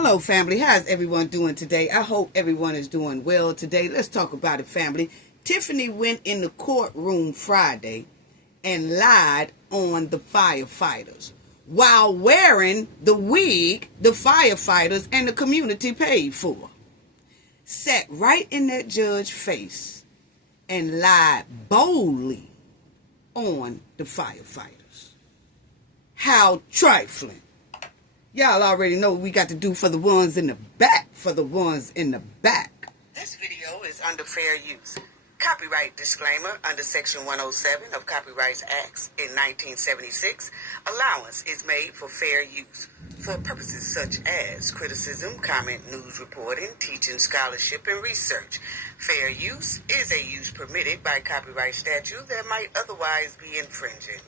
Hello, family. How's everyone doing today? I hope everyone is doing well today. Let's talk about it, family. Tiffany went in the courtroom Friday and lied on the firefighters while wearing the wig the firefighters and the community paid for. Sat right in that judge's face and lied boldly on the firefighters. How trifling. Y'all already know what we got to do for the ones in the back, This video is under fair use. Copyright disclaimer under Section 107 of Copyright Acts in 1976. Allowance is made for fair use for purposes such as criticism, comment, news reporting, teaching, scholarship, and research. Fair use is a use permitted by copyright statute that might otherwise be infringing.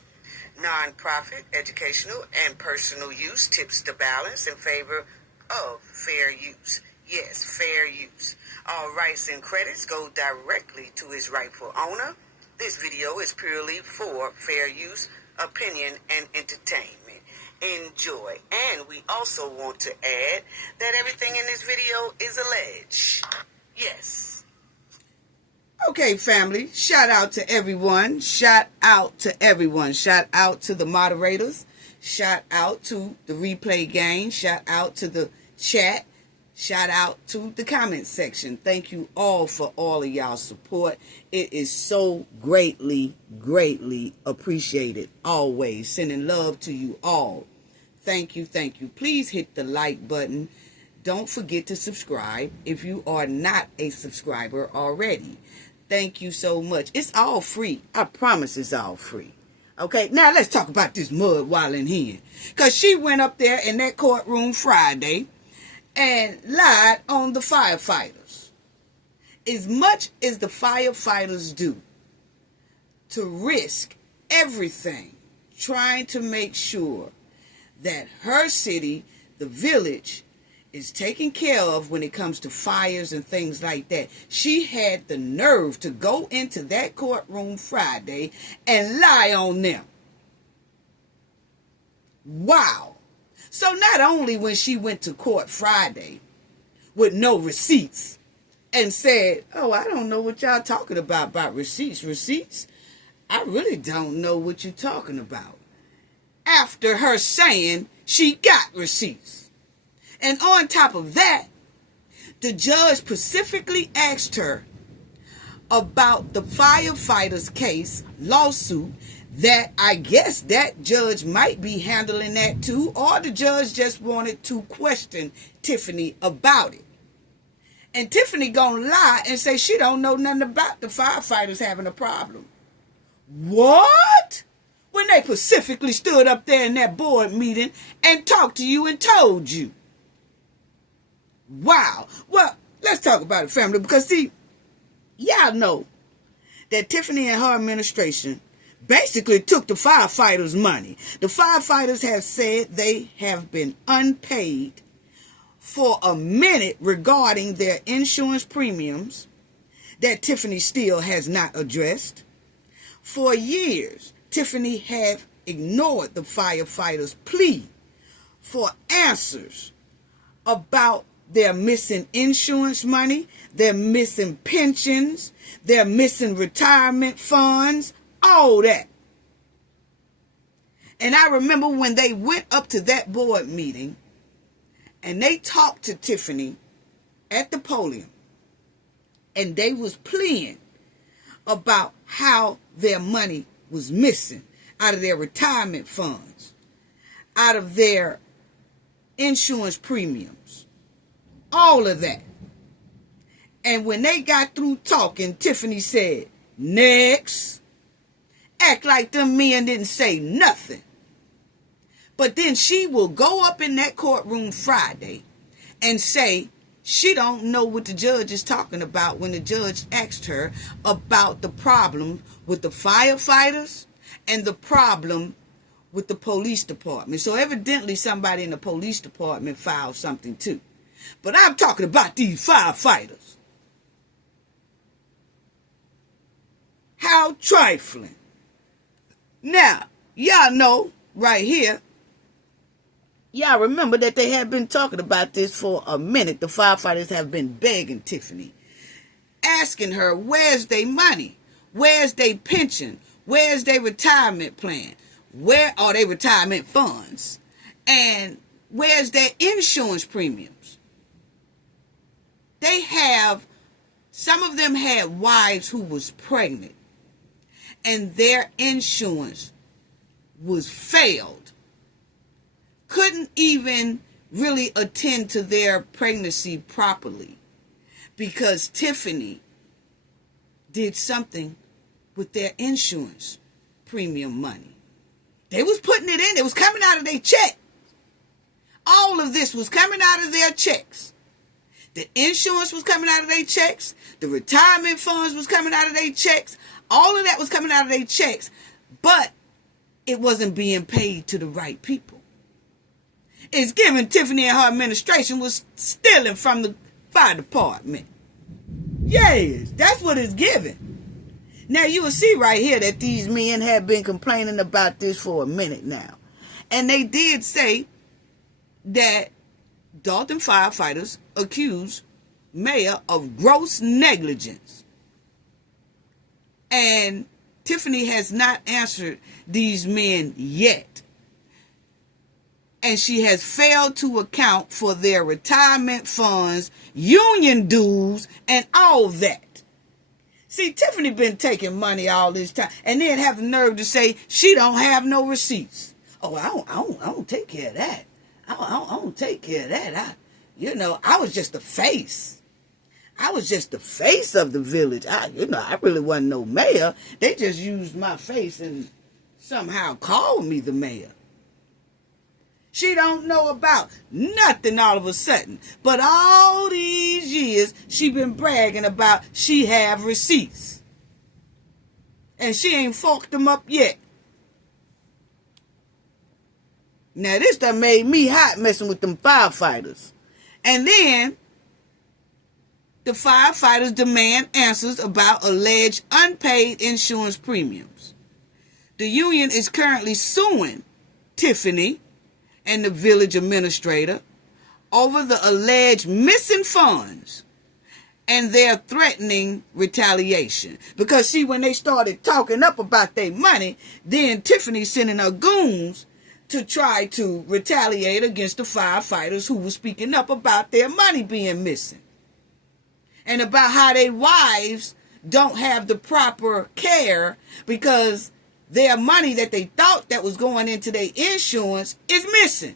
Non-profit, educational, and personal use tips the balance in favor of fair use. Yes, fair use. All rights and credits go directly to its rightful owner. This video is purely for fair use, opinion, and entertainment. Enjoy. And we also want to add that everything in this video is alleged. Yes. Okay, family, shout out to everyone. Shout out to the moderators. Shout out to the replay gang. Shout out to the chat. Shout out to the comment section. Thank you all for all of y'all's support. It is so greatly appreciated. Always sending love to you all. Thank you. Please hit the like button. Don't forget to subscribe if you are not a subscriber already. Thank you so much. It's all free. I promise it's all free. Okay, now let's talk about this mud wallin' hen. Because she went up there in that courtroom Friday and lied on the firefighters. As much as the firefighters do to risk everything, trying to make sure that her city, the village, is taken care of when it comes to fires and things like that. She had the nerve to go into that courtroom Friday and lie on them. Wow. So not only when she went to court Friday with no receipts and said, oh, I don't know what y'all talking about receipts. I really don't know what you're talking about. After her saying she got receipts. And on top of that, the judge specifically asked her about the firefighters case lawsuit that I guess that judge might be handling that too, or the judge just wanted to question Tiffany about it. And Tiffany gonna lie and say she don't know nothing about the firefighters having a problem. What? When they specifically stood up there in that board meeting and talked to you and told you. Wow. Well, let's talk about it, family, because see, y'all know that Tiffany and her administration basically took the firefighters' money. The firefighters have said they have been unpaid for a minute regarding their insurance premiums that Tiffany still has not addressed. For years, Tiffany have ignored the firefighters' plea for answers about their missing insurance money, they're missing pensions, they're missing retirement funds, all that. And I remember when they went up to that board meeting and they talked to Tiffany at the podium and they was pleading about how their money was missing out of their retirement funds, out of their insurance premiums. All of that. And when they got through talking, Tiffany said, next. Act like them men didn't say nothing. But then she will go up in that courtroom Friday and say she don't know what the judge is talking about when the judge asked her about the problem with the firefighters and the problem with the police department. So evidently somebody in the police department filed something too. But I'm talking about these firefighters. How trifling. Now, y'all know right here Y'all remember that they had been talking about this for a minute. The firefighters have been begging Tiffany, asking her, where's their money? Where's their pension? Where's their retirement plan? Where are their retirement funds? And where's their insurance premiums? Some of them had wives who was pregnant, and their insurance was failed. Couldn't even really attend to their pregnancy properly because Tiffany did something with their insurance premium money. They was putting it in. It was coming out of their check. All of this was coming out of their checks. The insurance was coming out of their checks. The retirement funds was coming out of their checks. All of that was coming out of their checks. But it wasn't being paid to the right people. It's given Tiffany and her administration was stealing from the fire department. Yes, that's what it's given. Now, you will see right here that these men have been complaining about this for a minute now. And they did say that Dolton firefighters accused mayor of gross negligence. And Tiffany has not answered these men yet. And she has failed to account for their retirement funds, union dues, and all that. See, Tiffany been taking money all this time and then have the nerve to say she don't have no receipts. Oh, I don't take care of that. I don't take care of that. I was just the face. I was just the face of the village. I really wasn't no mayor. They just used my face and somehow called me the mayor. She don't know about nothing all of a sudden. But all these years, she been bragging about she have receipts. And she ain't forked them up yet. Now, this done made me hot messing with them firefighters. And then, the firefighters demand answers about alleged unpaid insurance premiums. The union is currently suing Tiffany and the village administrator over the alleged missing funds, and they're threatening retaliation. Because see, when they started talking up about their money, then Tiffany sending her goons to try to retaliate against the firefighters who were speaking up about their money being missing. And about how their wives don't have the proper care because their money that they thought that was going into their insurance is missing.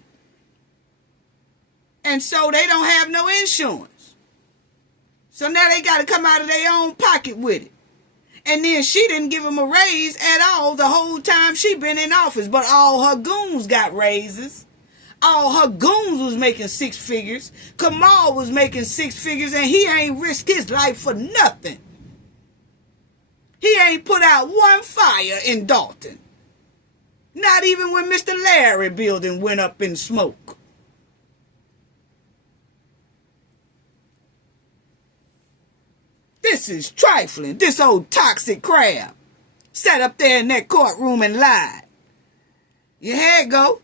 And so they don't have no insurance. So now they got to come out of their own pocket with it. And then she didn't give them a raise at all the whole time she been in office. But all her goons got raises. All her goons was making six figures. Kamal was making six figures and he ain't risked his life for nothing. He ain't put out one fire in Dolton. Not even when Mr. Larry building went up in smoke. This is trifling. This old toxic crab sat up there in that courtroom and lied. Your head go.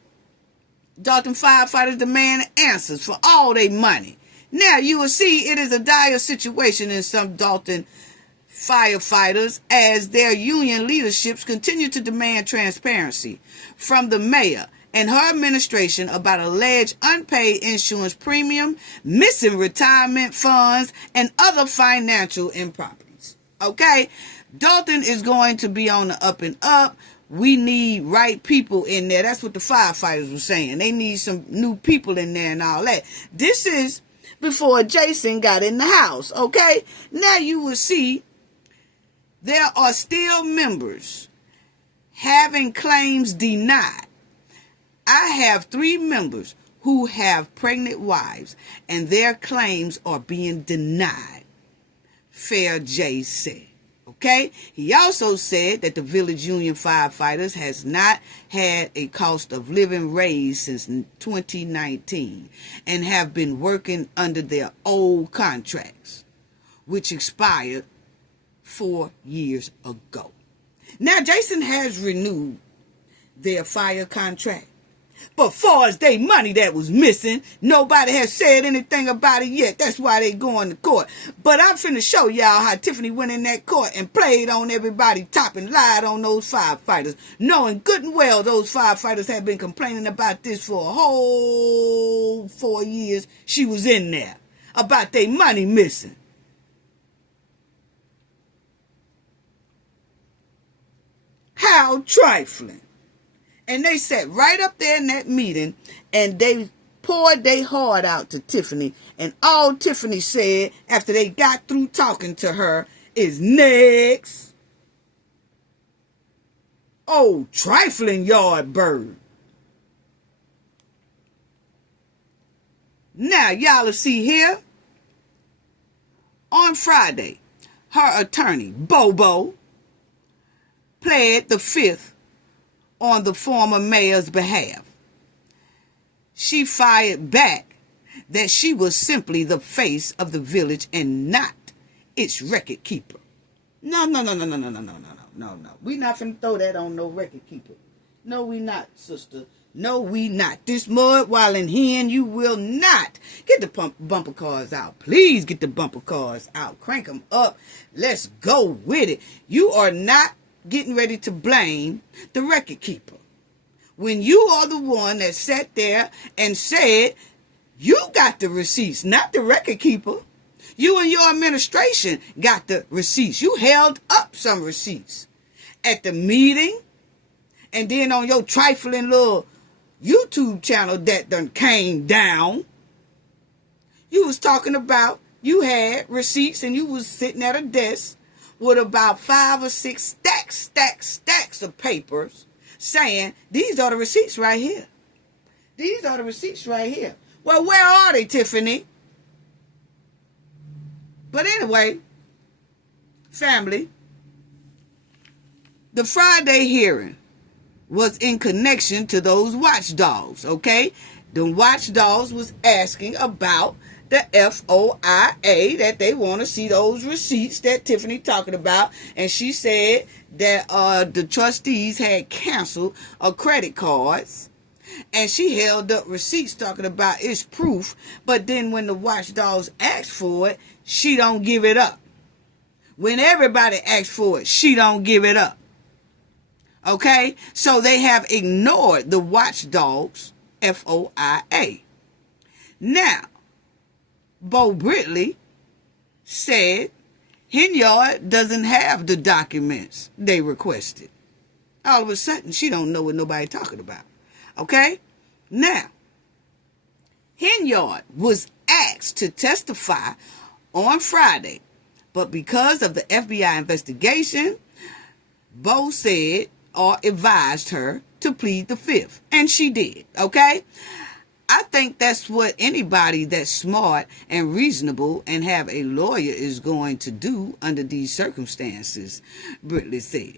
Dolton firefighters demand answers for all their money. Now you will see it is a dire situation in some Dolton firefighters as their union leaderships continue to demand transparency from the mayor and her administration about alleged unpaid insurance premium, missing retirement funds, and other financial improperties. Okay? Dolton is going to be on the up and up. We need right people in there. That's what the firefighters were saying. They need some new people in there and all that. This is before Jason got in the house. Okay? Now you will see there are still members having claims denied. I have 3 members who have pregnant wives, and their claims are being denied, Fair J said. Okay? He also said that the village union firefighters has not had a cost of living raise since 2019 and have been working under their old contracts, which expired 4 years ago. Now, Jason has renewed their fire contract, But far as they money that was missing, nobody has said anything about it yet. That's why they going to court. But I'm finna show y'all how Tiffany went in that court and played on everybody top and lied on those firefighters, knowing good and well those firefighters had been complaining about this for a whole 4 years she was in there, about their money missing. How trifling. And they sat right up there in that meeting and they poured their heart out to Tiffany. And all Tiffany said after they got through talking to her is, next. Oh, trifling yard bird. Now, y'all will see here. On Friday, her attorney, Bobo, pled the fifth on the former mayor's behalf. She fired back that she was simply the face of the village and not its record keeper. No. We not finna throw that on no record keeper. No, we not, sister. No, we not. This mud while in hand, you will not. Get the bumper cars out. Please get the bumper cars out. Crank them up. Let's go with it. You are not getting ready to blame the record keeper when you are the one that sat there and said you got the receipts, not the record keeper. You and your administration got the receipts. You held up some receipts at the meeting and then on your trifling little YouTube channel that done came down. You was talking about you had receipts and you was sitting at a desk with about 5 or 6 stacks of papers saying, these are the receipts right here. These are the receipts right here. Well, where are they, Tiffany? But anyway, family, the Friday hearing was in connection to those watchdogs, okay? The watchdogs was asking about the FOIA, that they want to see those receipts that Tiffany talking about. And she said that the trustees had canceled credit cards. And she held up receipts talking about its proof. But then when the watchdogs asked for it, she don't give it up. When everybody asks for it, she don't give it up. Okay? So they have ignored the watchdogs FOIA. Now, Bo Britley said Henyard doesn't have the documents they requested. All of a sudden, she don't know what nobody talking about. Okay? Now, Henyard was asked to testify on Friday, but because of the FBI investigation, Bo said or advised her to plead the fifth, and she did. Okay? I think that's what anybody that's smart and reasonable and have a lawyer is going to do under these circumstances, Britley said.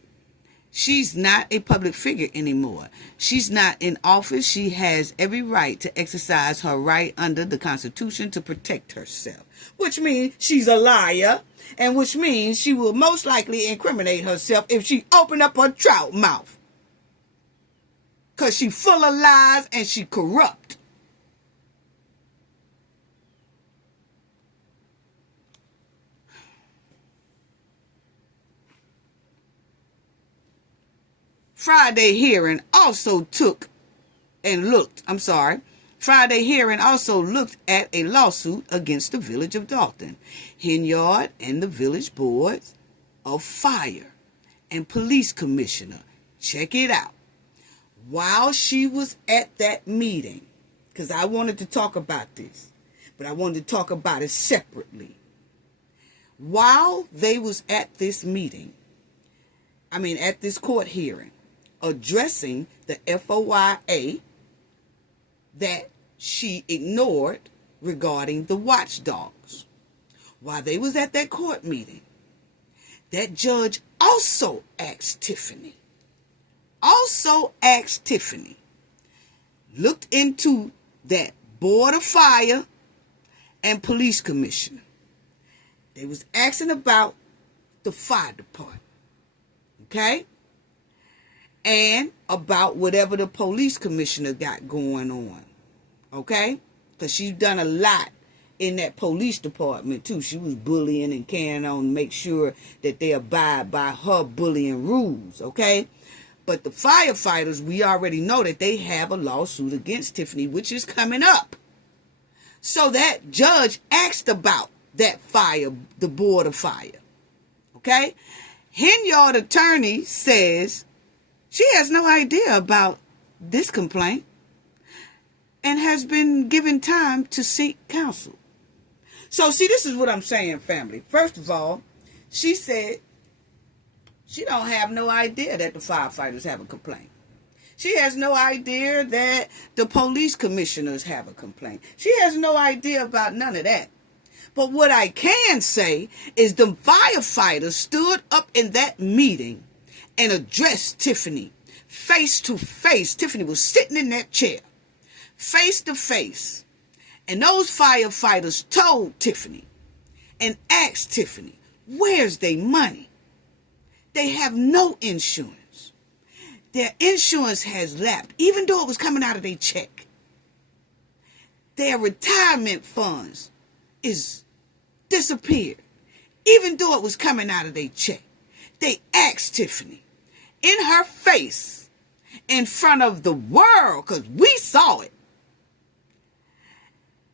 She's not a public figure anymore. She's not in office. She has every right to exercise her right under the Constitution to protect herself, which means she's a liar, and which means she will most likely incriminate herself if she open up her trout mouth. Because she full of lies and she corrupt. Friday hearing also looked at a lawsuit against the village of Dolton, Henyard, and the village boards of fire and police commissioner. Check it out. While she was at that meeting, because I wanted to talk about this, but I wanted to talk about it separately. While they was at this meeting, at this court hearing, addressing the FOIA that she ignored regarding the watchdogs. While they was at that court meeting, that judge also asked Tiffany, looked into that board of fire and police commissioner. They was asking about the fire department. Okay? and about whatever the police commissioner got going on. Okay? Because she's done a lot in that police department too. She was bullying and carrying on to make sure that they abide by her bullying rules. Okay? But the firefighters, we already know that they have a lawsuit against Tiffany, which is coming up. So that judge asked about that fire, the board of fire. Okay? Henyard attorney says she has no idea about this complaint and has been given time to seek counsel. So, see, this is what I'm saying, family. First of all, she said she don't have no idea that the firefighters have a complaint. She has no idea that the police commissioners have a complaint. She has no idea about none of that. But what I can say is the firefighters stood up in that meeting and addressed Tiffany face to face. Tiffany was sitting in that chair, face to face. And those firefighters told Tiffany and asked Tiffany, where's their money? They have no insurance. Their insurance has lapsed, even though it was coming out of their check. Their retirement funds is disappeared, even though it was coming out of their check. They asked Tiffany in her face, in front of the world, because we saw it.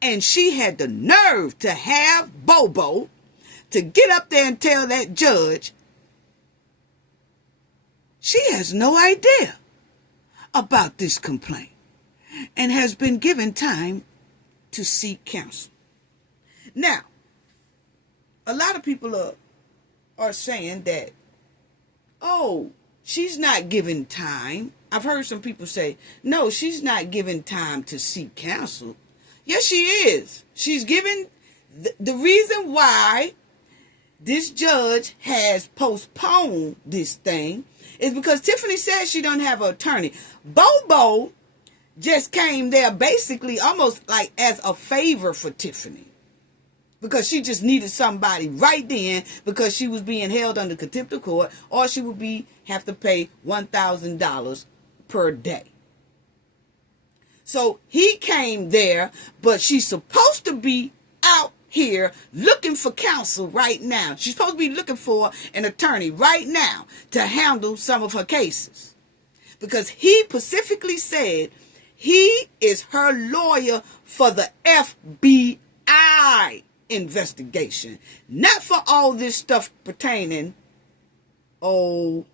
And she had the nerve to have Bobo to get up there and tell that judge she has no idea about this complaint and has been given time to seek counsel. Now, a lot of people are saying that, oh, she's not given time. I've heard some people say, no, she's not given time to seek counsel. Yes, she is. She's given the reason why this judge has postponed this thing is because Tiffany says she don't have an attorney. Bobo just came there basically almost like as a favor for Tiffany, because she just needed somebody right then because she was being held under contempt of court, or she would have to pay $1,000 per day. So he came there, but she's supposed to be out here looking for counsel right now. She's supposed to be looking for an attorney right now to handle some of her cases, because he specifically said he is her lawyer for the FBI investigation, not for all this stuff pertaining, oh,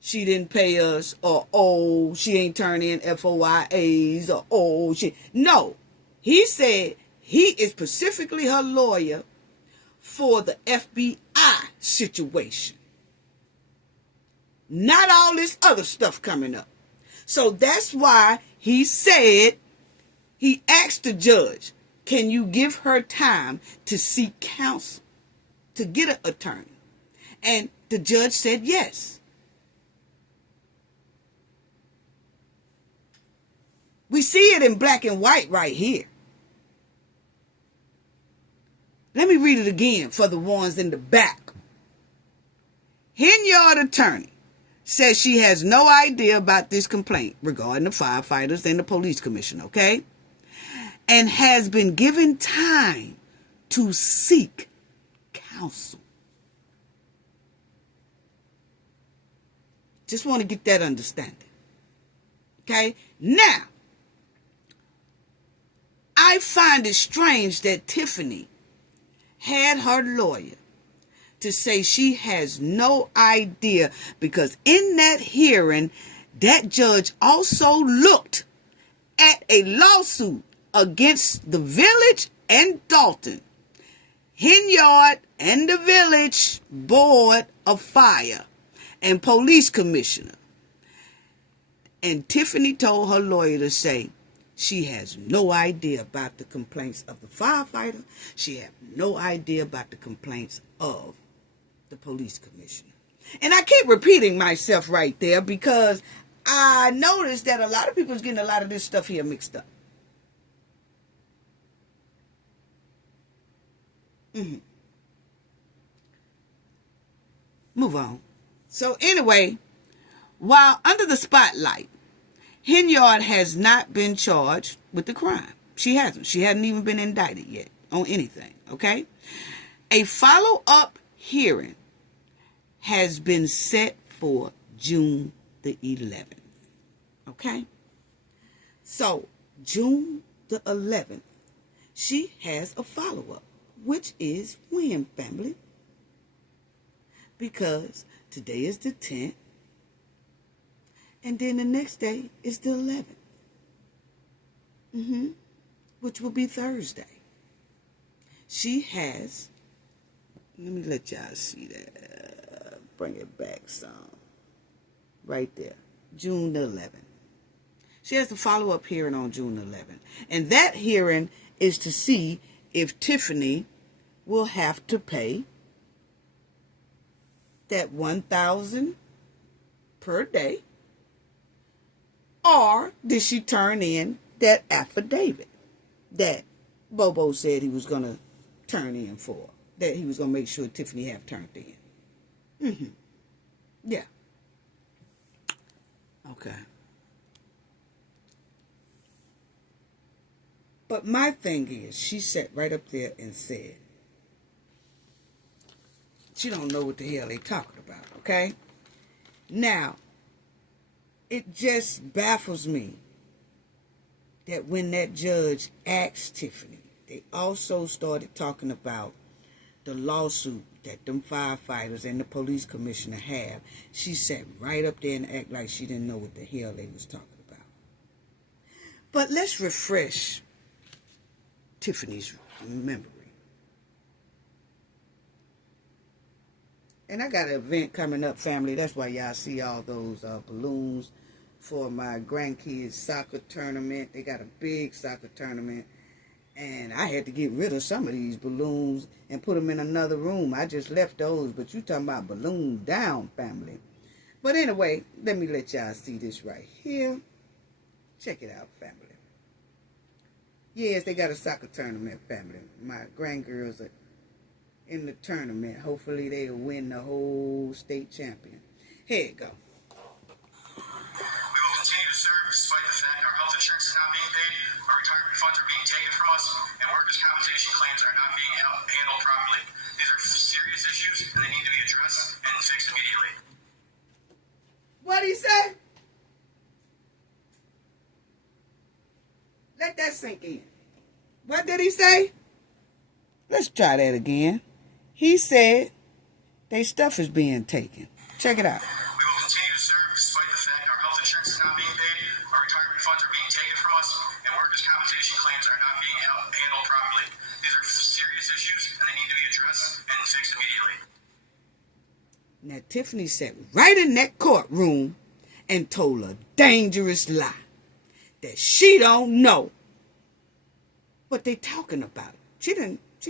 she didn't pay us, or oh, she ain't turned in FOIAs, or oh, no. He said he is specifically her lawyer for the FBI situation, not all this other stuff coming up. So that's why he said, he asked the judge, can you give her time to seek counsel, to get an attorney? And the judge said yes. We see it in black and white right here. Let me read it again for the ones in the back. Henyard attorney says she has no idea about this complaint regarding the firefighters and the police commission, okay? And has been given time to seek counsel. Just want to get that understanding. Okay? Now, I find it strange that Tiffany had her lawyer to say she has no idea, because in that hearing, that judge also looked at a lawsuit against the village and Dolton, Henyard and the village board of fire and police commissioner. And Tiffany told her lawyer to say she has no idea about the complaints of the firefighter. She has no idea about the complaints of the police commissioner. And I keep repeating myself right there because I noticed that a lot of people is getting a lot of this stuff here mixed up. Move on. So anyway, While under the spotlight, Henyard has not been charged with the crime. She hasn't. She hasn't even been indicted yet on anything, okay? A follow-up hearing has been set for June the 11th, okay? So, June the 11th, she has a follow-up, which is when, family? Because today is the 10th, and then the next day is the 11th. Which will be Thursday. She has, let me let y'all see that. Bring it back some. Right there. June the 11th. She has the follow-up hearing on June the 11th. And that hearing is to see if Tiffany will have to pay that $1,000 per day, or did she turn in that affidavit that Bobo said he was going to turn in for, that he was going to make sure Tiffany have turned in. Yeah. Okay. But my thing is, she sat right up there and said, she don't know what the hell they talking about, okay? Now, it just baffles me that when that judge asked Tiffany, they also started talking about the lawsuit that them firefighters and the police commissioner have. She sat right up there and acted like she didn't know what the hell they was talking about. But let's refresh Tiffany's memory. And I got an event coming up, family. That's why y'all see all those balloons for my grandkids' soccer tournament. They got a big soccer tournament. And I had to get rid of some of these balloons and put them in another room. I just left those. But you talking about balloons down, family. But anyway, let me let y'all see this right here. Check it out, family. Yes, they got a soccer tournament, family. My grandgirls are in the tournament. Hopefully they'll win the whole state champion. Here you go. We will continue to serve despite the fact our health insurance is not being paid, our retirement funds are being taken from us, and workers' compensation claims are not being handled properly. These are serious issues, and they need to be addressed and fixed immediately. What did he say? Let that sink in. What did he say? Let's try that again. He said their stuff is being taken. Check it out. We will continue to serve despite the fact our health insurance is not being paid, our retirement funds are being taken from us, and workers' compensation claims are not being handled properly. These are serious issues, and they need to be addressed and fixed immediately. Now, Tiffany sat right in that courtroom and told a dangerous lie that she don't know what they talking about. She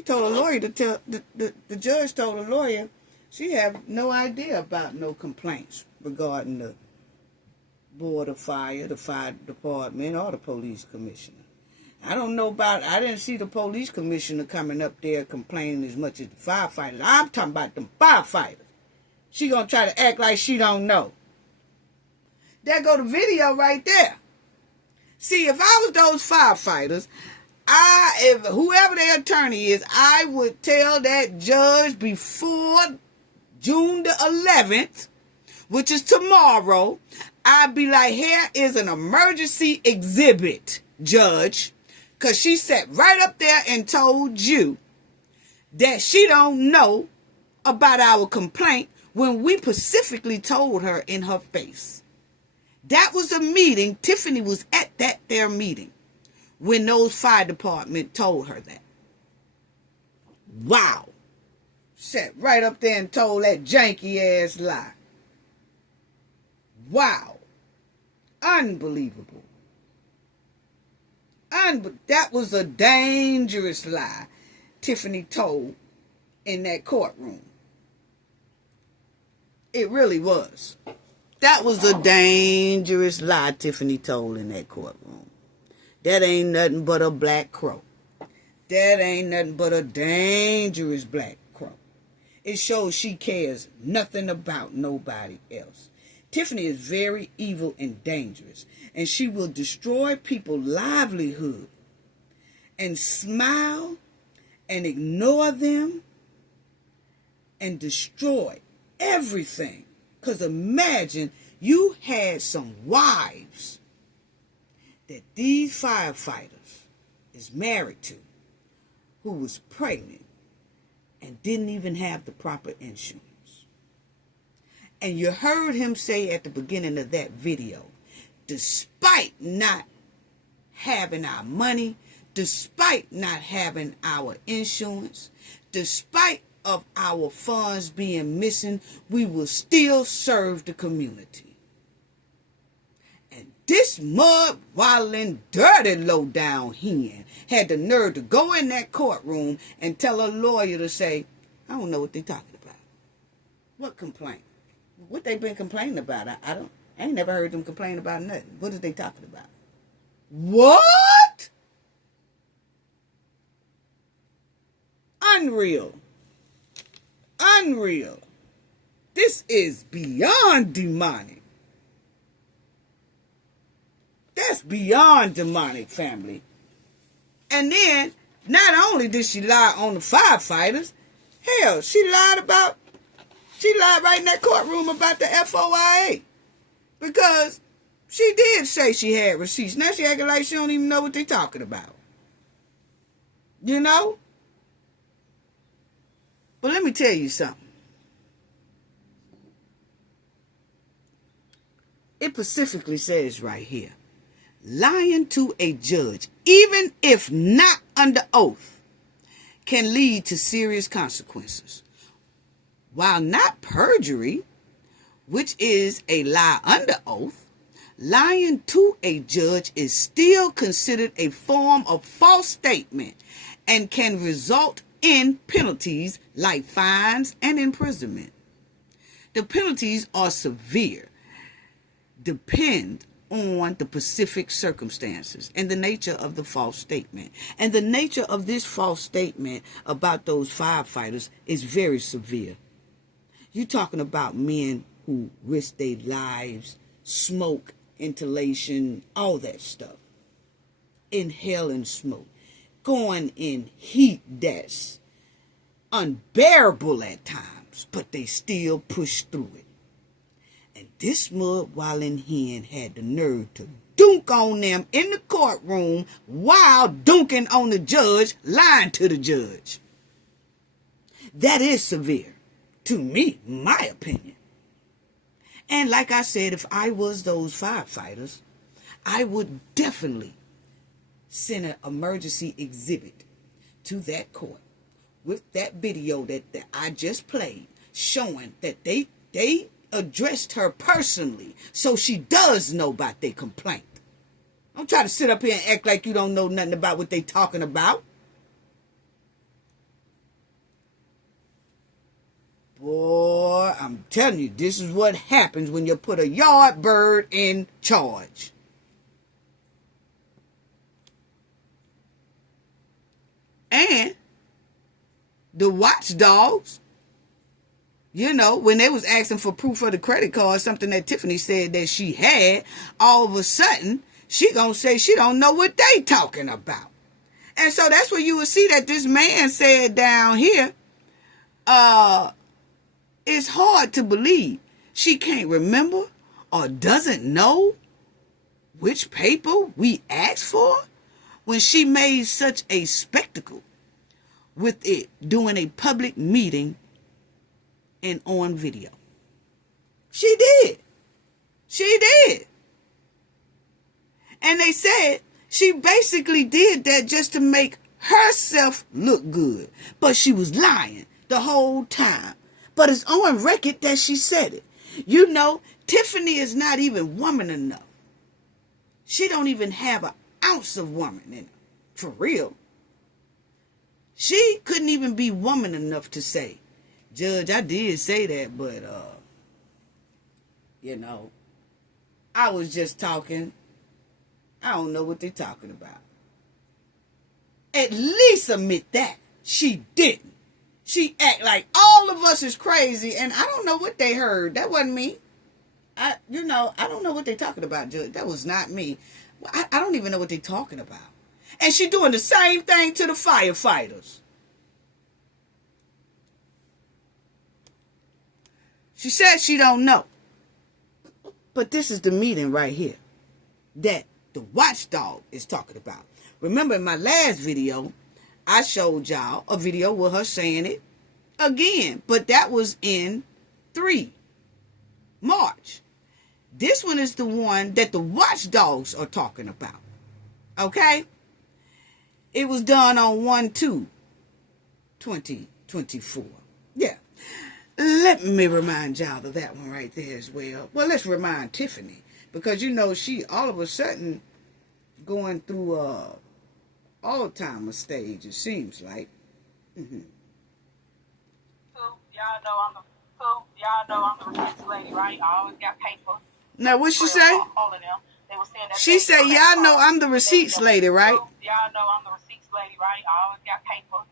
told a lawyer to tell, the judge told a lawyer she have no idea about no complaints regarding the board of fire, the fire department, or the police commissioner. I don't know about, I didn't see the police commissioner coming up there complaining as much as the firefighters. I'm talking about them firefighters. She gonna try to act like she don't know. There go the video right there. See, if I was those firefighters, if whoever their attorney is, I would tell that judge before June the 11th, which is tomorrow, I'd be like, here is an emergency exhibit, judge, because she sat right up there and told you that she don't know about our complaint when we specifically told her in her face. That was a meeting. Tiffany was at their meeting when those fire department told her that. Wow. Sat right up there and told that janky ass lie. Wow. Unbelievable. That was a dangerous lie Tiffany told in that courtroom. It really was. That was a dangerous lie Tiffany told in that courtroom. That ain't nothing but a black crow. That ain't nothing but a dangerous black crow. It shows she cares nothing about nobody else. Tiffany is very evil and dangerous, and she will destroy people's livelihood and smile and ignore them and destroy everything. Because imagine you had some wives that these firefighters is married to who was pregnant and didn't even have the proper insurance. And you heard him say at the beginning of that video, despite not having our money, despite not having our insurance, despite of our funds being missing, we will still serve the community. And this mud-wallin', dirty, low-down hen had the nerve to go in that courtroom and tell a lawyer to say, I don't know what they're talking about. What complaint? What they been complaining about? I ain't never heard them complain about nothing. What are they talking about? What? Unreal. Unreal. This is beyond demonic. That's beyond demonic, family. And then, not only did she lie on the firefighters, hell, she lied right in that courtroom about the FOIA. Because she did say she had receipts. Now she acting like she don't even know what they're talking about. You know? But let me tell you something. It specifically says right here, lying to a judge, even if not under oath, can lead to serious consequences. While not perjury, which is a lie under oath, lying to a judge is still considered a form of false statement and can result in penalties like fines and imprisonment. The penalties are severe, depend on the specific circumstances and the nature of the false statement. And the nature of this false statement about those firefighters is very severe. You're talking about men who risk their lives, smoke, inhalation, all that stuff. Inhaling smoke. Going in heat that's unbearable at times, but they still push through it. And this mud-wallin' hen had the nerve to dunk on them in the courtroom while dunking on the judge, lying to the judge. That is severe, to me, my opinion. And like I said, if I was those firefighters, I would definitely send an emergency exhibit to that court with that video that I just played, showing that they addressed her personally, so she does know about their complaint. Don't try to sit up here and act like you don't know nothing about what they talking about. Boy, I'm telling you, this is what happens when you put a yard bird in charge. And the watchdogs, you know, when they was asking for proof of the credit card, something that Tiffany said that she had, all of a sudden, she gonna say she don't know what they talking about. And so that's where you will see that this man said down here, it's hard to believe she can't remember or doesn't know which paper we asked for when she made such a spectacle with it doing a public meeting and on video. She did. She did. And they said she basically did that just to make herself look good. But she was lying the whole time. But it's on record that she said it. You know, Tiffany is not even woman enough. She don't even have an ounce of woman in her. For real. She couldn't even be woman enough to say, Judge, I did say that, but, you know, I was just talking. I don't know what they're talking about. At least admit that. She didn't. She act like all of us is crazy, and I don't know what they heard. That wasn't me. I don't know what they're talking about, Judge. That was not me. I don't even know what they're talking about. And she doing the same thing to the firefighters. She said she don't know. But this is the meeting right here that the watchdog is talking about. Remember in my last video, I showed y'all a video with her saying it again. But that was in March. This one is the one that the watchdogs are talking about. Okay? It was done on 1/2/2024. Yeah. Let me remind y'all of that one right there as well. Well, let's remind Tiffany. Because, she all of a sudden going through Alzheimer's stage, it seems like. Mm-hmm. Y'all know I'm the receipts lady, right? I always got paper. Now, what she say? All of them. They were saying that she said, y'all know I'm the receipts lady, right? Y'all know I'm the receipts lady, right? I always got paper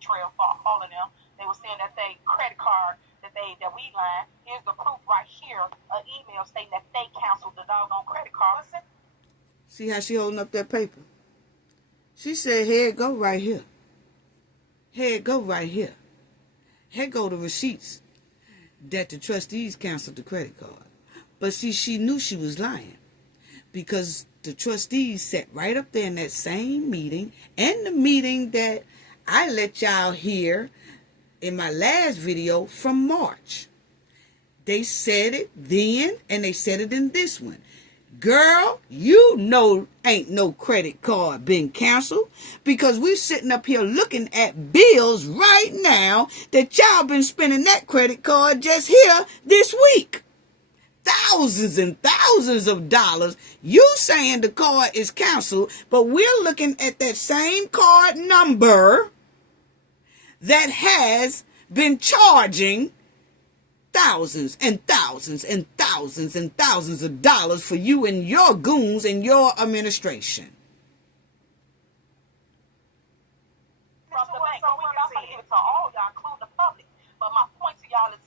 trail for all of them. They were saying that they credit card that we line. Here's the proof right here. An email stating that they canceled the doggone credit card. See how she holding up that paper? She said, here it go right here. Here it go right here. Here go the receipts that the trustees canceled the credit card. But see, she knew she was lying because the trustees sat right up there in that same meeting and the meeting that I let y'all hear in my last video from March. They said it then and they said it in this one. Girl, ain't no credit card been canceled because we're sitting up here looking at bills right now that y'all been spending that credit card just here this week. Thousands and thousands of dollars. You saying the card is canceled, but we're looking at that same card number that has been charging thousands and thousands and thousands and thousands of dollars for you and your goons and your administration.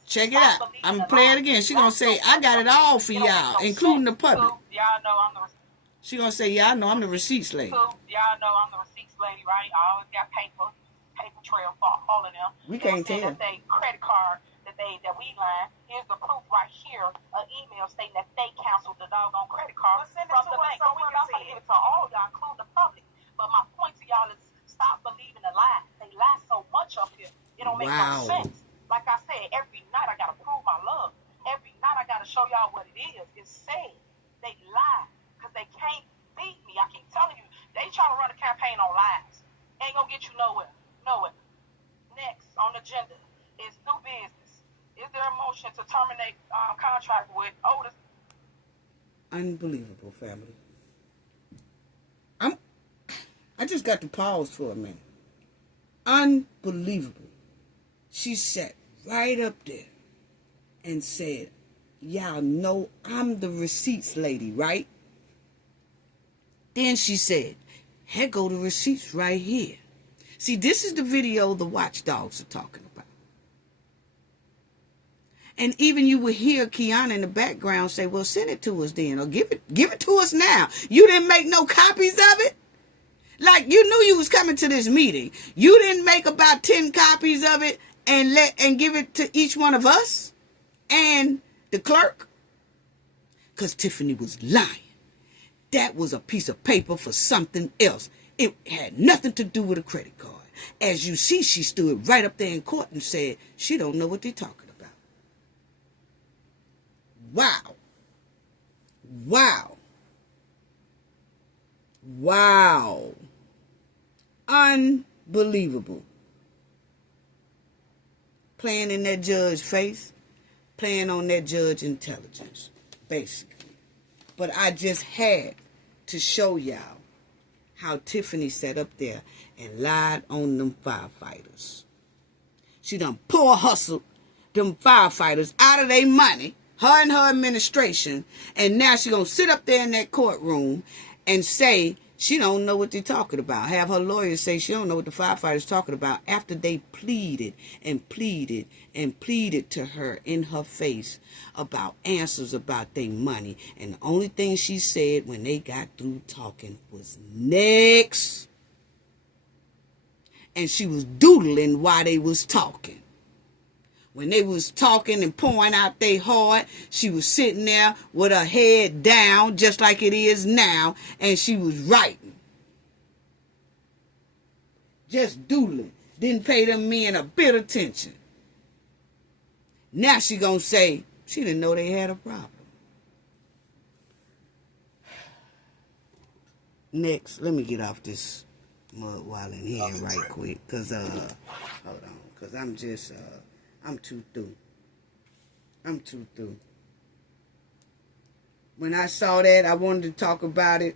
Check it out. I'm going to play it again. She going to say, I got it all for y'all, including the public. She going to say, y'all know I'm the receipts lady. Y'all know I'm the receipts lady, right? I always got paper trail for all of them. We can't tell. That they credit card that we line. Here's the proof right here. An email stating that they canceled the doggone credit card from the bank. So I'm going to give it to all y'all, including the public. But my point to y'all is stop believing the lies. They lie so much up here. It don't make no sense. Like I said, every night I got to prove my love. Every night I got to show y'all what it is. It's sad. They lie because they can't beat me. I keep telling you, they trying to run a campaign on lies. Ain't going to get you nowhere. Nowhere. Next on the agenda is new business. Is there a motion to terminate contract with Otis? Unbelievable, family. I just got to pause for a minute. Unbelievable. She sat right up there and said, y'all know I'm the receipts lady, right? Then she said, here go the receipts right here. See, this is the video the watchdogs are talking about. And even you would hear Kiana in the background say, well, send it to us then, or give it to us now. You didn't make no copies of it? Like, you knew you was coming to this meeting. You didn't make about 10 copies of it and give it to each one of us and the clerk? Because Tiffany was lying. That was a piece of paper for something else. It had nothing to do with a credit card. As you see, she stood right up there in court and said, she don't know what they're talking about. Wow. Wow. Wow. Unbelievable. Playing in that judge's face, playing on that judge's intelligence, basically. But I just had to show y'all how Tiffany sat up there and lied on them firefighters. She done poor hustled them firefighters out of their money, her and her administration, and now she gonna sit up there in that courtroom and say She don't know what they're talking about. Have her lawyer say she don't know what the firefighters talking about after they pleaded and pleaded and pleaded to her in her face about answers about their money. And the only thing she said when they got through talking was next. And she was doodling while they was talking. When they was talking and pouring out their heart, she was sitting there with her head down, just like it is now, and she was writing. Just doodling. Didn't pay them men a bit of attention. Now she gonna say she didn't know they had a problem. Next, let me get off this mud while in here right quick, cause hold on, cause I'm just I'm too through. I'm too through. When I saw that, I wanted to talk about it.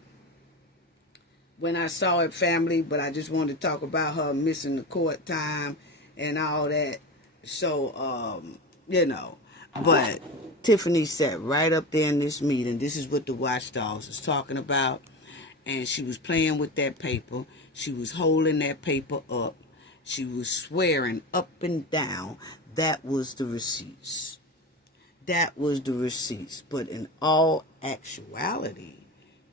When I saw it, family, but I just wanted to talk about her missing the court time and all that. So, you know, but Tiffany sat right up there in this meeting. This is what the watchdogs was talking about. And she was playing with that paper. She was holding that paper up. She was swearing up and down. That was the receipts. That was the receipts. But in all actuality,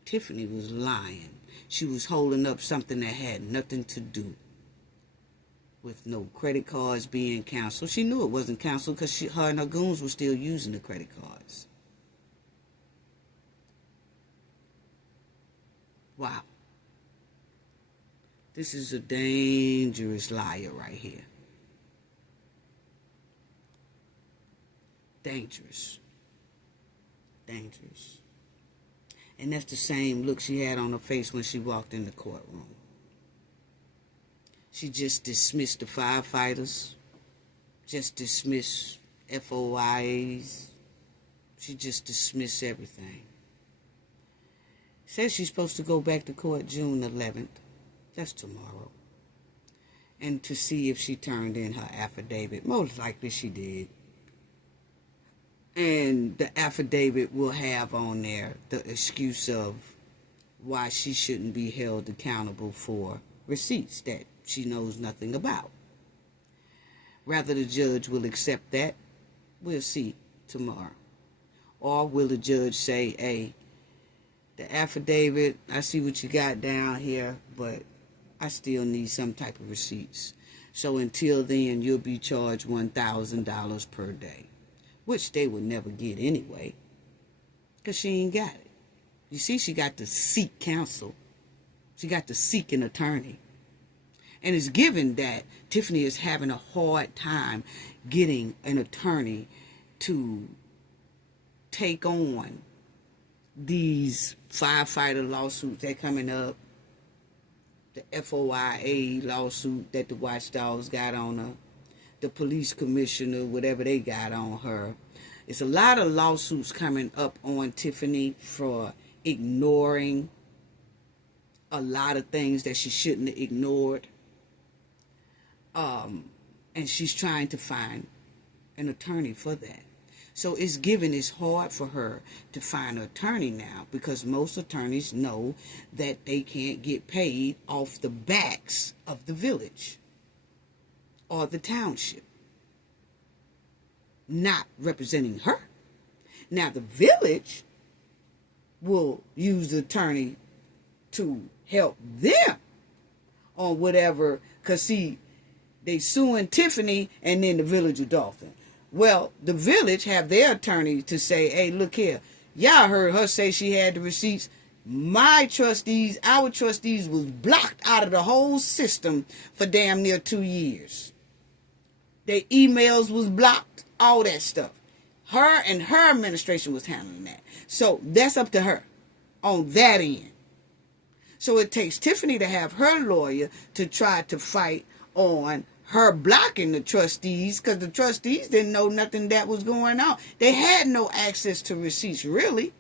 Tiffany was lying. She was holding up something that had nothing to do with no credit cards being canceled. She knew it wasn't canceled because her and her goons were still using the credit cards. Wow. This is a dangerous liar right here. Dangerous. Dangerous. And that's the same look she had on her face when she walked in the courtroom. She just dismissed the firefighters. Just dismissed FOIAs. She just dismissed everything. Says she's supposed to go back to court June 11th. That's tomorrow. And to see if she turned in her affidavit. Most likely she did. And the affidavit will have on there the excuse of why she shouldn't be held accountable for receipts that she knows nothing about. Whether the judge will accept that, we'll see tomorrow. Or will the judge say, hey, the affidavit, I see what you got down here, but I still need some type of receipts. So until then, you'll be charged $1,000 per day. Which they would never get anyway. Because she ain't got it. You see, she got to seek counsel. She got to seek an attorney. And it's given that Tiffany is having a hard time getting an attorney to take on these firefighter lawsuits that coming up. The FOIA lawsuit that the watchdogs got on her. The police commissioner, whatever they got on her. It's a lot of lawsuits coming up on Tiffany for ignoring a lot of things that she shouldn't have ignored. And she's trying to find an attorney for that. So it's hard for her to find an attorney now because most attorneys know that they can't get paid off the backs of the village or the township, not representing her. Now the village will use the attorney to help them on whatever, because see, they suing Tiffany and then the village of Dolton. Well, the village have their attorney to say, hey, look here, y'all heard her say she had the receipts. Our trustees was blocked out of the whole system for damn near 2 years. Their emails was blocked, all that stuff. Her and her administration was handling that. So that's up to her on that end. So it takes Tiffany to have her lawyer to try to fight on her blocking the trustees, because the trustees didn't know nothing that was going on. They had no access to receipts, really.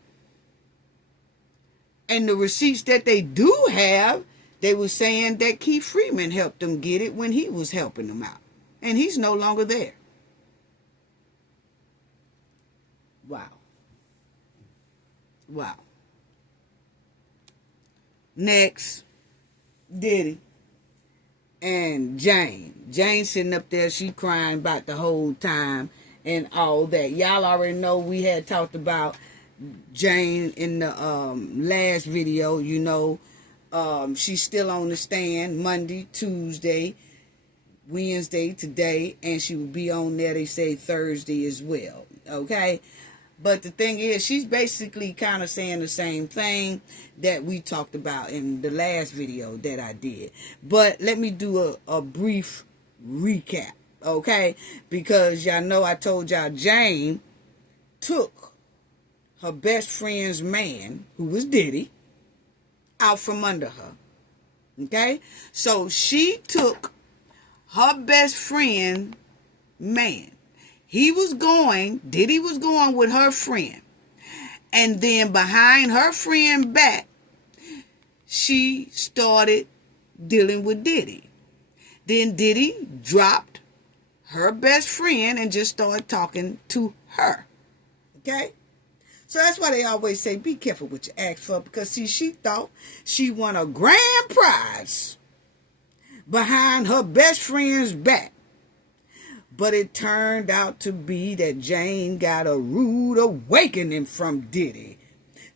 And the receipts that they do have, they were saying that Keith Freeman helped them get it when he was helping them out. And he's no longer there. Wow. Wow. Next, Diddy and Jane. Jane sitting up there, she crying about the whole time and all that. Y'all already know we had talked about Jane in the last video. You know, she's still on the stand Monday, Tuesday, Wednesday, today, and she will be on there, they say, Thursday as well. Okay? But the thing is, she's basically kind of saying the same thing that we talked about in the last video that I did. But let me do a brief recap, okay? Because y'all know I told y'all Jane took her best friend's man, who was Diddy, out from under her, okay? So she took her best friend man. Diddy was going with her friend. And then behind her friend back, she started dealing with Diddy. Then Diddy dropped her best friend and just started talking to her. Okay? So that's why they always say, be careful what you ask for. Because, see, she thought she won a grand prize behind her best friend's back. But it turned out to be that Jane got a rude awakening from Diddy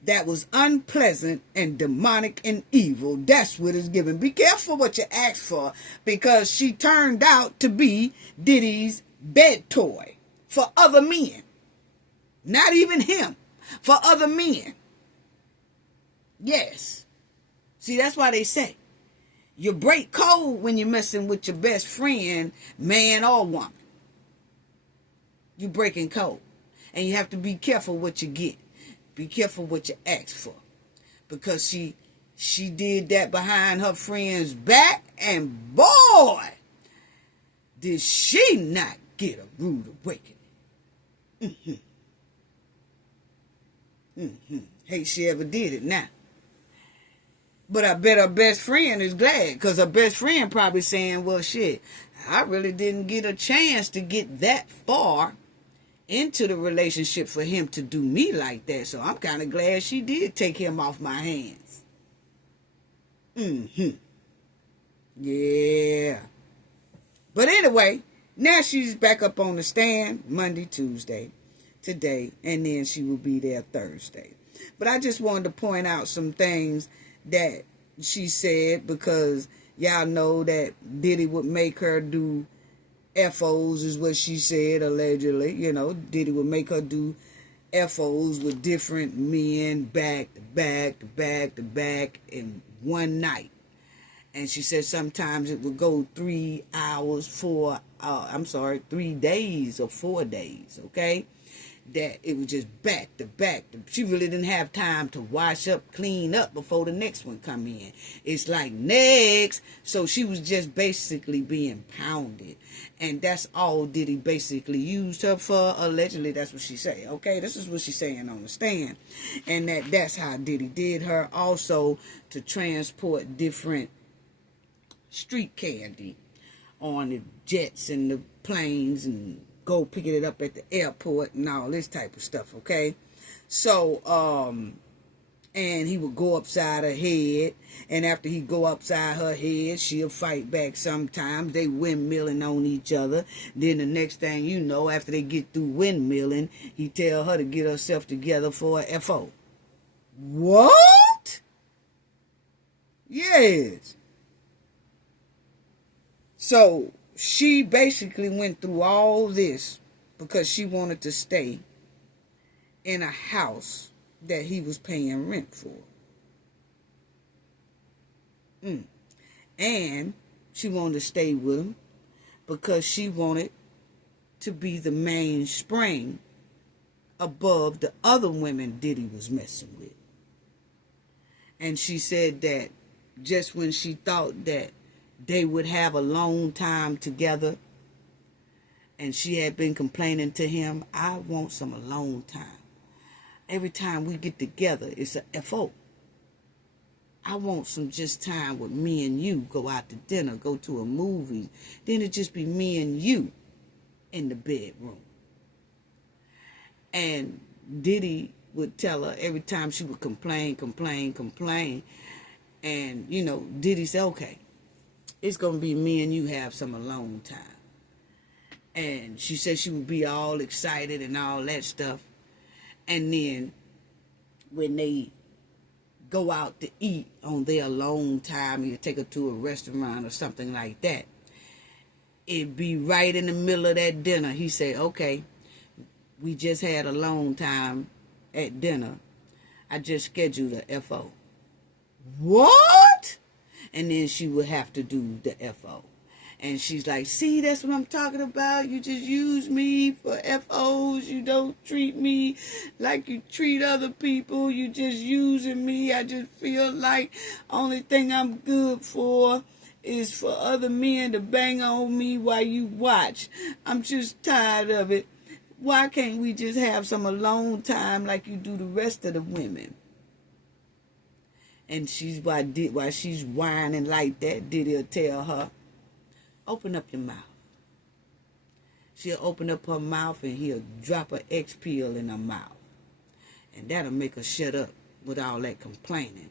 that was unpleasant and demonic and evil. That's what it's given. Be careful what you ask for, because she turned out to be Diddy's bed toy for other men. Not even him, for other men. Yes. See, that's why they say you break code when you're messing with your best friend, man or woman. You breaking code. And you have to be careful what you get. Be careful what you ask for. Because she did that behind her friend's back, and boy, did she not get a rude awakening. Hey, she ever did it now. But I bet her best friend is glad, because her best friend probably saying, well, shit, I really didn't get a chance to get that far into the relationship for him to do me like that. So I'm kind of glad she did take him off my hands. Yeah. But anyway, now she's back up on the stand Monday, Tuesday, today, and then she will be there Thursday. But I just wanted to point out some things that she said, because y'all know that Diddy would make her do FOs, is what she said, allegedly. You know, Diddy would make her do FOs with different men back to back to back to back in one night. And she said sometimes it would go 3 hours, 3 days or 4 days, okay? That it was just back to back. She really didn't have time to wash up, clean up before the next one come in. It's like, next. So she was just basically being pounded. And that's all Diddy basically used her for. Allegedly, that's what she say. Okay, this is what she's saying on the stand. And that's how Diddy did her. Also, to transport different street candy on the jets and the planes, and go picking it up at the airport and all this type of stuff, okay? So, and he would go upside her head, and after he go upside her head, she'll fight back sometimes. They windmilling on each other. Then the next thing you know, after they get through windmilling, he tell her to get herself together for a FO. What? Yes. So she basically went through all this because she wanted to stay in a house that he was paying rent for. And she wanted to stay with him because she wanted to be the mainspring above the other women Diddy was messing with. And she said that just when she thought that they would have a long time together, and she had been complaining to him, I want some alone time. Every time we get together, it's a FO. I want some just time with me and you. Go out to dinner, go to a movie. Then it just be me and you in the bedroom. And Diddy would tell her every time she would complain, And, you know, Diddy said, okay, it's going to be me and you have some alone time. And she said she would be all excited and all that stuff. And then when they go out to eat on their alone time, you take her to a restaurant or something like that, it'd be right in the middle of that dinner. He said, okay, we just had alone time at dinner. I just scheduled a FO. What? And then she would have to do the FO. And she's like, see, that's what I'm talking about. You just use me for FOs. You don't treat me like you treat other people. You just using me. I just feel like only thing I'm good for is for other men to bang on me while you watch. I'm just tired of it. Why can't we just have some alone time like you do the rest of the women? And while she's whining like that, Diddy'll tell her, open up your mouth. She'll open up her mouth and he'll drop an X pill in her mouth. And that'll make her shut up with all that complaining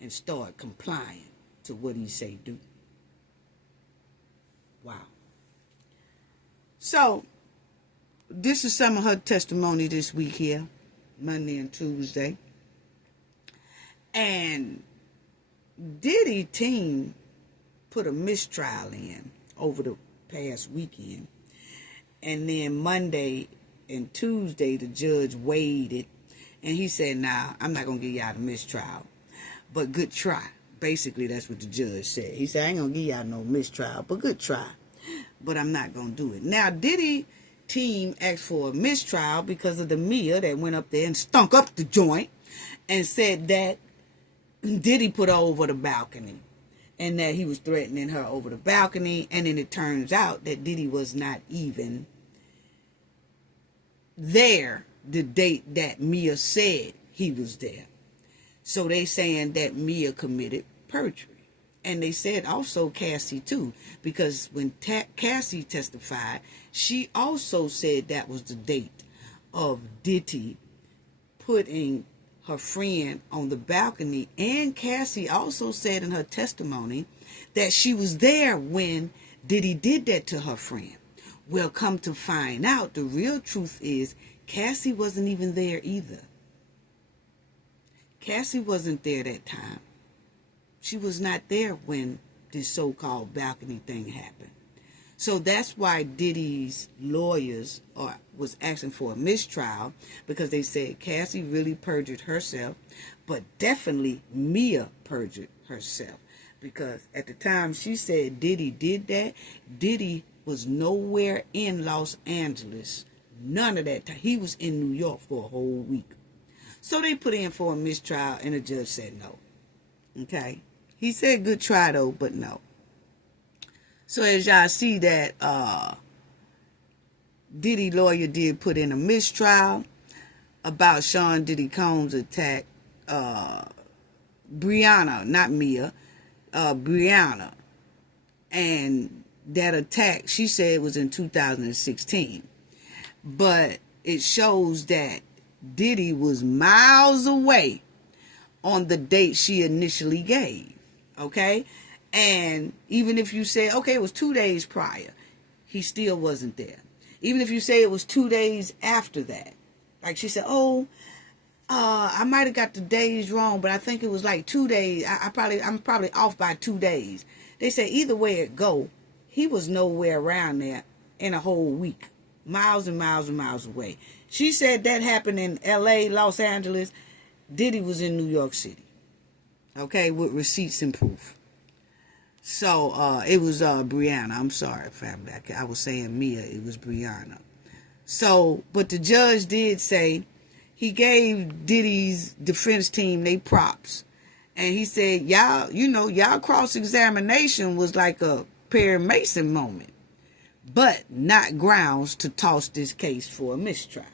and start complying to what he say do. Wow. So, this is some of her testimony this week here, Monday and Tuesday. And Diddy team put a mistrial in over the past weekend. And then Monday and Tuesday, the judge weighed it. And he said, nah, I'm not going to give y'all the mistrial. But good try. Basically, that's what the judge said. He said, I ain't going to give y'all no mistrial, but good try. But I'm not going to do it. Now, Diddy team asked for a mistrial because of the Mia that went up there and stunk up the joint and said that Diddy put her over the balcony and that he was threatening her over the balcony. And then it turns out that Diddy was not even there the date that Mia said he was there. So they saying that Mia committed perjury. And they said also Cassie too, because when Cassie testified, she also said that was the date of Diddy putting her friend on the balcony. And Cassie also said in her testimony that she was there when Diddy did that to her friend. Well, come to find out, the real truth is Cassie wasn't even there either. Cassie wasn't there that time. She was not there when this so-called balcony thing happened. So that's why Diddy's lawyers was asking for a mistrial, because they said Cassie really perjured herself, but definitely Mia perjured herself. Because at the time she said Diddy did that, Diddy was nowhere in Los Angeles. None of that time. He was in New York for a whole week. So they put in for a mistrial and the judge said no. Okay? He said good try though, but no. So as y'all see that Diddy lawyer did put in a mistrial about Sean Diddy Combs' attack Brianna, not Mia, Brianna. And that attack, she said, was in 2016. But it shows that Diddy was miles away on the date she initially gave. Okay? And even if you say, okay, it was 2 days prior, he still wasn't there. Even if you say it was 2 days after that. Like she said, I might have got the days wrong, but I think it was like 2 days. I'm probably off by 2 days. They say either way it go, he was nowhere around there in a whole week. Miles and miles and miles away. She said that happened in L.A., Los Angeles. Diddy was in New York City. Okay, with receipts and proof. So, it was Brianna. I'm sorry, family. I was saying Mia. It was Brianna. So, but the judge did say he gave Diddy's defense team they props. And he said, y'all cross-examination was like a Perry Mason moment. But not grounds to toss this case for a mistrial.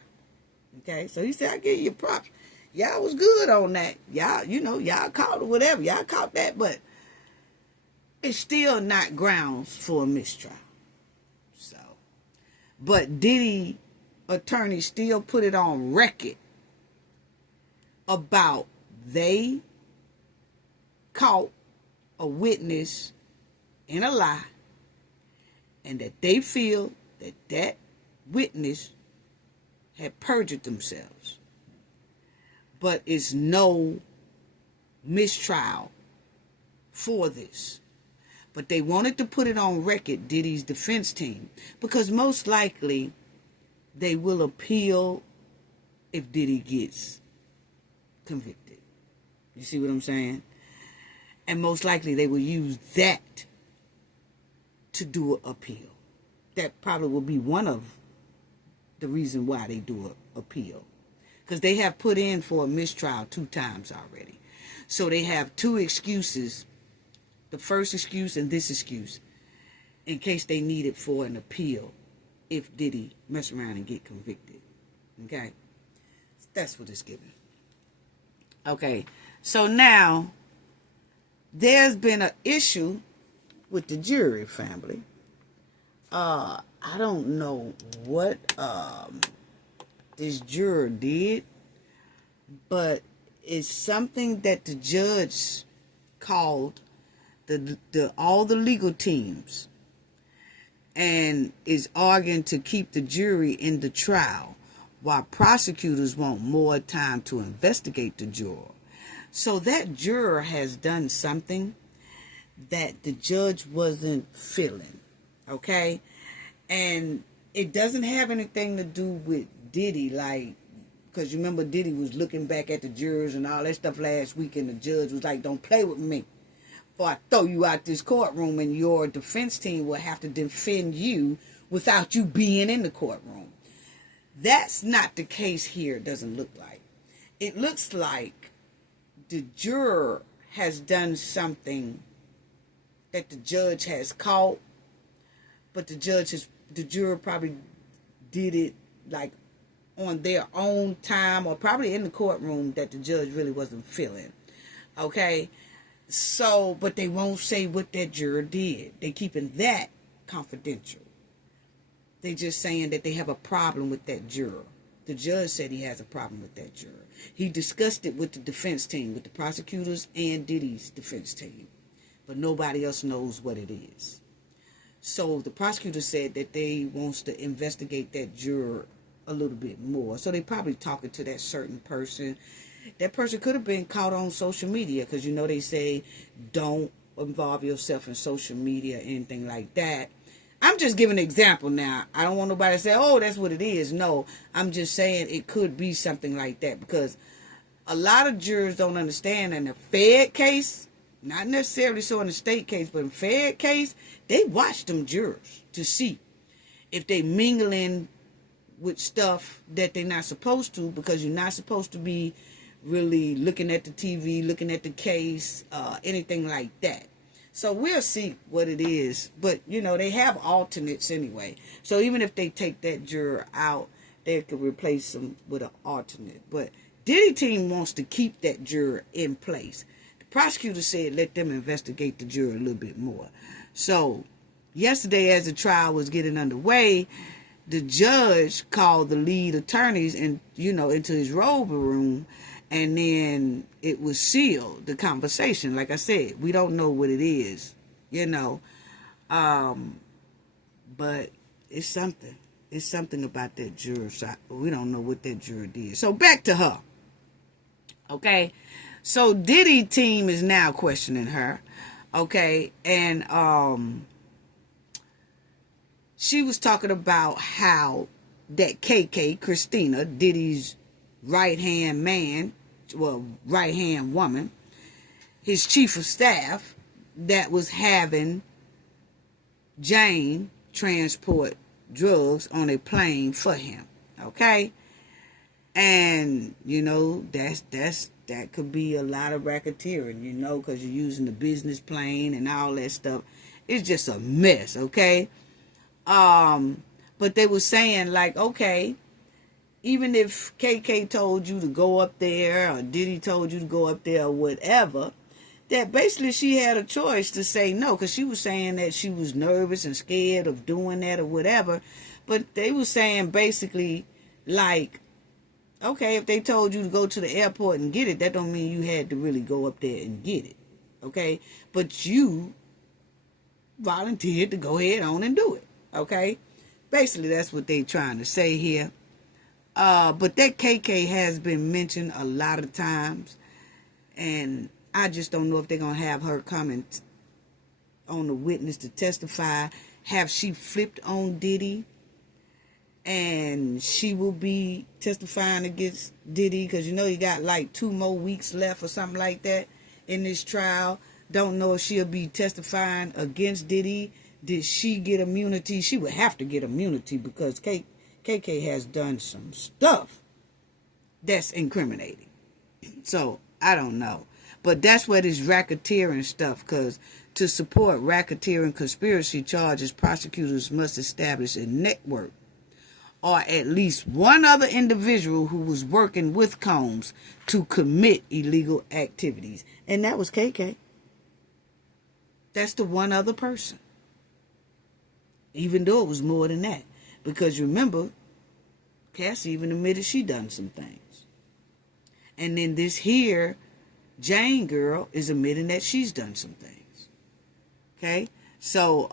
Okay, so he said, I give you props. Y'all was good on that. Y'all caught it, whatever. Y'all caught that, but it's still not grounds for a mistrial. So, but Diddy attorney still put it on record about they caught a witness in a lie, and that they feel that that witness had perjured themselves. But it's no mistrial for this. But they wanted to put it on record, Diddy's defense team, because most likely they will appeal if Diddy gets convicted. You see what I'm saying? And most likely they will use that to do an appeal. That probably will be one of the reason why they do an appeal. Because they have put in for a mistrial 2 times already. So they have 2 excuses. The first excuse and this excuse. In case they need it for an appeal. If Diddy mess around and get convicted. Okay? That's what it's given. Okay. So now, there's been an issue with the jury family. I don't know what this juror did, but it's something that the judge called all the legal teams and is arguing to keep the jury in the trial while prosecutors want more time to investigate the juror. So that juror has done something that the judge wasn't feeling, okay? And it doesn't have anything to do with Diddy, like, because you remember Diddy was looking back at the jurors and all that stuff last week, and the judge was like, don't play with me, or I throw you out this courtroom and your defense team will have to defend you without you being in the courtroom. That's not the case here, it doesn't look like. It looks like the juror has done something that the judge has caught, but the juror probably did it like on their own time, or probably in the courtroom that the judge really wasn't feeling. Okay? So, but they won't say what that juror did. They keeping that confidential. They just saying that they have a problem with that juror. The judge said he has a problem with that juror. He discussed it with the defense team, with the prosecutors and Diddy's defense team. But nobody else knows what it is. So the prosecutor said that they wants to investigate that juror a little bit more. So they probably talking to that certain person. That person could have been caught on social media, because you know they say don't involve yourself in social media, anything like that. I'm just giving an example now. I don't want nobody to say, oh, that's what it is. No, I'm just saying it could be something like that, because a lot of jurors don't understand in the Fed case, not necessarily so in the state case, but in Fed case, they watch them jurors to see if they mingling with stuff that they're not supposed to, because you're not supposed to be really looking at the TV, looking at the case, anything like that. So we'll see what it is. But, you know, they have alternates anyway. So even if they take that juror out, they could replace them with an alternate. But Diddy team wants to keep that juror in place. The prosecutor said let them investigate the juror a little bit more. So yesterday, as the trial was getting underway, the judge called the lead attorneys and, you know, into his robe room. And then it was sealed, the conversation. Like I said, we don't know what it is, you know. But it's something. It's something about that juror. We don't know what that juror did. So back to her. Okay. So Diddy team is now questioning her. Okay. And she was talking about how that KK, Christina, Diddy's right-hand man, well, right-hand woman, his chief of staff, that was having Jane transport drugs on a plane for him. Okay? And, you know, that could be a lot of racketeering, you know, because you're using the business plane and all that stuff. It's just a mess, okay? But they were saying, like, okay, even if KK told you to go up there, or Diddy told you to go up there, or whatever, that basically she had a choice to say no, because she was saying that she was nervous and scared of doing that or whatever. But they were saying basically, like, okay, if they told you to go to the airport and get it, that don't mean you had to really go up there and get it. okay? But you volunteered to go ahead on and do it, okay? Basically, that's what they're trying to say here. But that KK has been mentioned a lot of times, and I just don't know if they're going to have her come on the witness to testify. Have she flipped on Diddy? And she will be testifying against Diddy, because you know you got like 2 more weeks left or something like that in this trial. Don't know if she'll be testifying against Diddy. Did she get immunity? She would have to get immunity because KK has done some stuff that's incriminating. So I don't know. But that's where this racketeering stuff, because to support racketeering conspiracy charges, prosecutors must establish a network or at least one other individual who was working with Combs to commit illegal activities. And that was KK. That's the one other person. Even though it was more than that. Because remember, Cassie even admitted she done some things. And then this here, Jane girl, is admitting that she's done some things. Okay? So,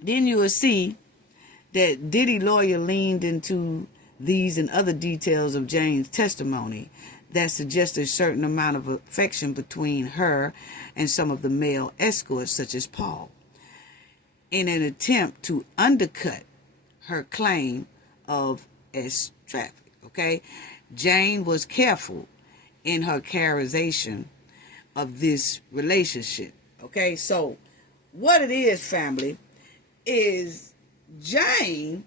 then you will see that Diddy lawyer leaned into these and other details of Jane's testimony that suggest a certain amount of affection between her and some of the male escorts, such as Paul, in an attempt to undercut her claim of traffic. Okay? Jane was careful in her characterization of this relationship. Okay? So, what it is, family, is Jane,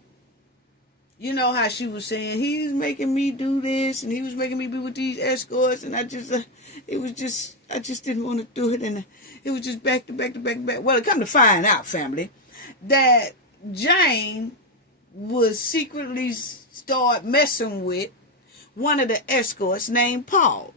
you know how she was saying, he was making me do this, and he was making me be with these escorts, and I just didn't want to do it, and it was just back to back to back to back. Well, it come to find out, family, that Jane was secretly start messing with one of the escorts named Paul.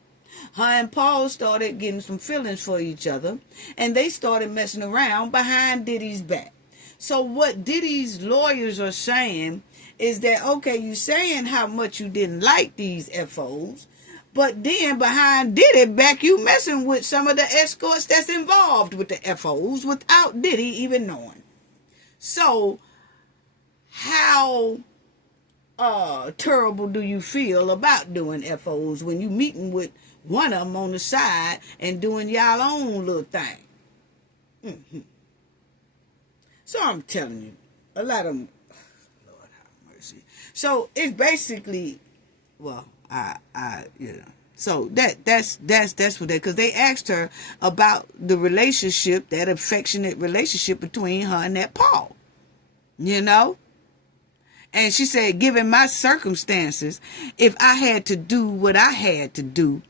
Her and Paul started getting some feelings for each other, and they started messing around behind Diddy's back. So what Diddy's lawyers are saying is that, okay, you saying how much you didn't like these FOs, but then behind Diddy back, you messing with some of the escorts that's involved with the FOs without Diddy even knowing. So how terrible do you feel about doing FOs when you meeting with one of them on the side and doing y'all own little thing? Mm-hmm. So I'm telling you, a lot of them, Lord have mercy. So it's basically, well, so that's what they, because they asked her about the relationship, that affectionate relationship between her and that Paul, you know? And she said, given my circumstances, if I had to do what I had to do,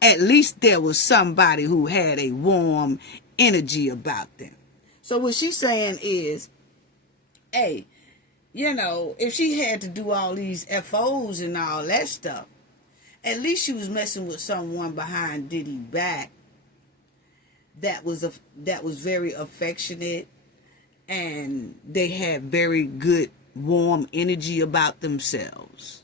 at least there was somebody who had a warm energy about them. So what she's saying is, hey, you know, if she had to do all these FOs and all that stuff, at least she was messing with someone behind Diddy back that was very affectionate, and they had very good warm energy about themselves,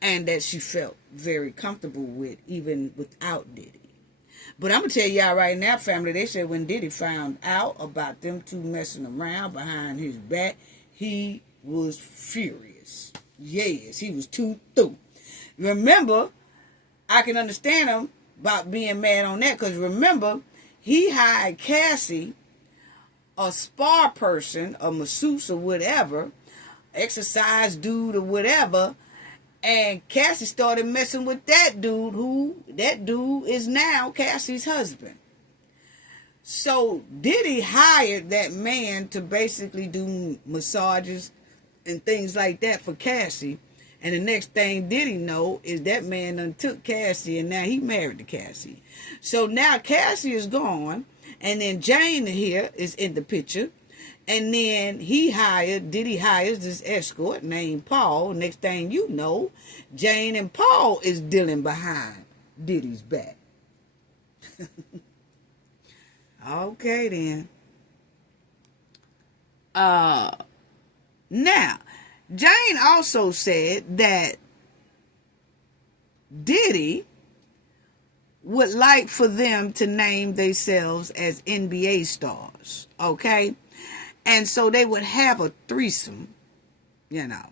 and that she felt very comfortable with even without Diddy. But I'm going to tell y'all right now, family, they said when Diddy found out about them two messing around behind his back, he was furious. Yes, he was too through. Remember, I can understand him about being mad on that, because remember, he hired Cassie, a spar person, a masseuse or whatever, exercise dude or whatever, and Cassie started messing with that dude is now Cassie's husband. So Diddy hired that man to basically do massages and things like that for Cassie. And the next thing Diddy know is that man done took Cassie, and now he married to Cassie. So now Cassie is gone, and then Jane here is in the picture. And then Diddy hires this escort named Paul. Next thing you know, Jane and Paul is dealing behind Diddy's back. Okay then. Now, Jane also said that Diddy would like for them to name themselves as NBA stars, okay? And so they would have a threesome, you know.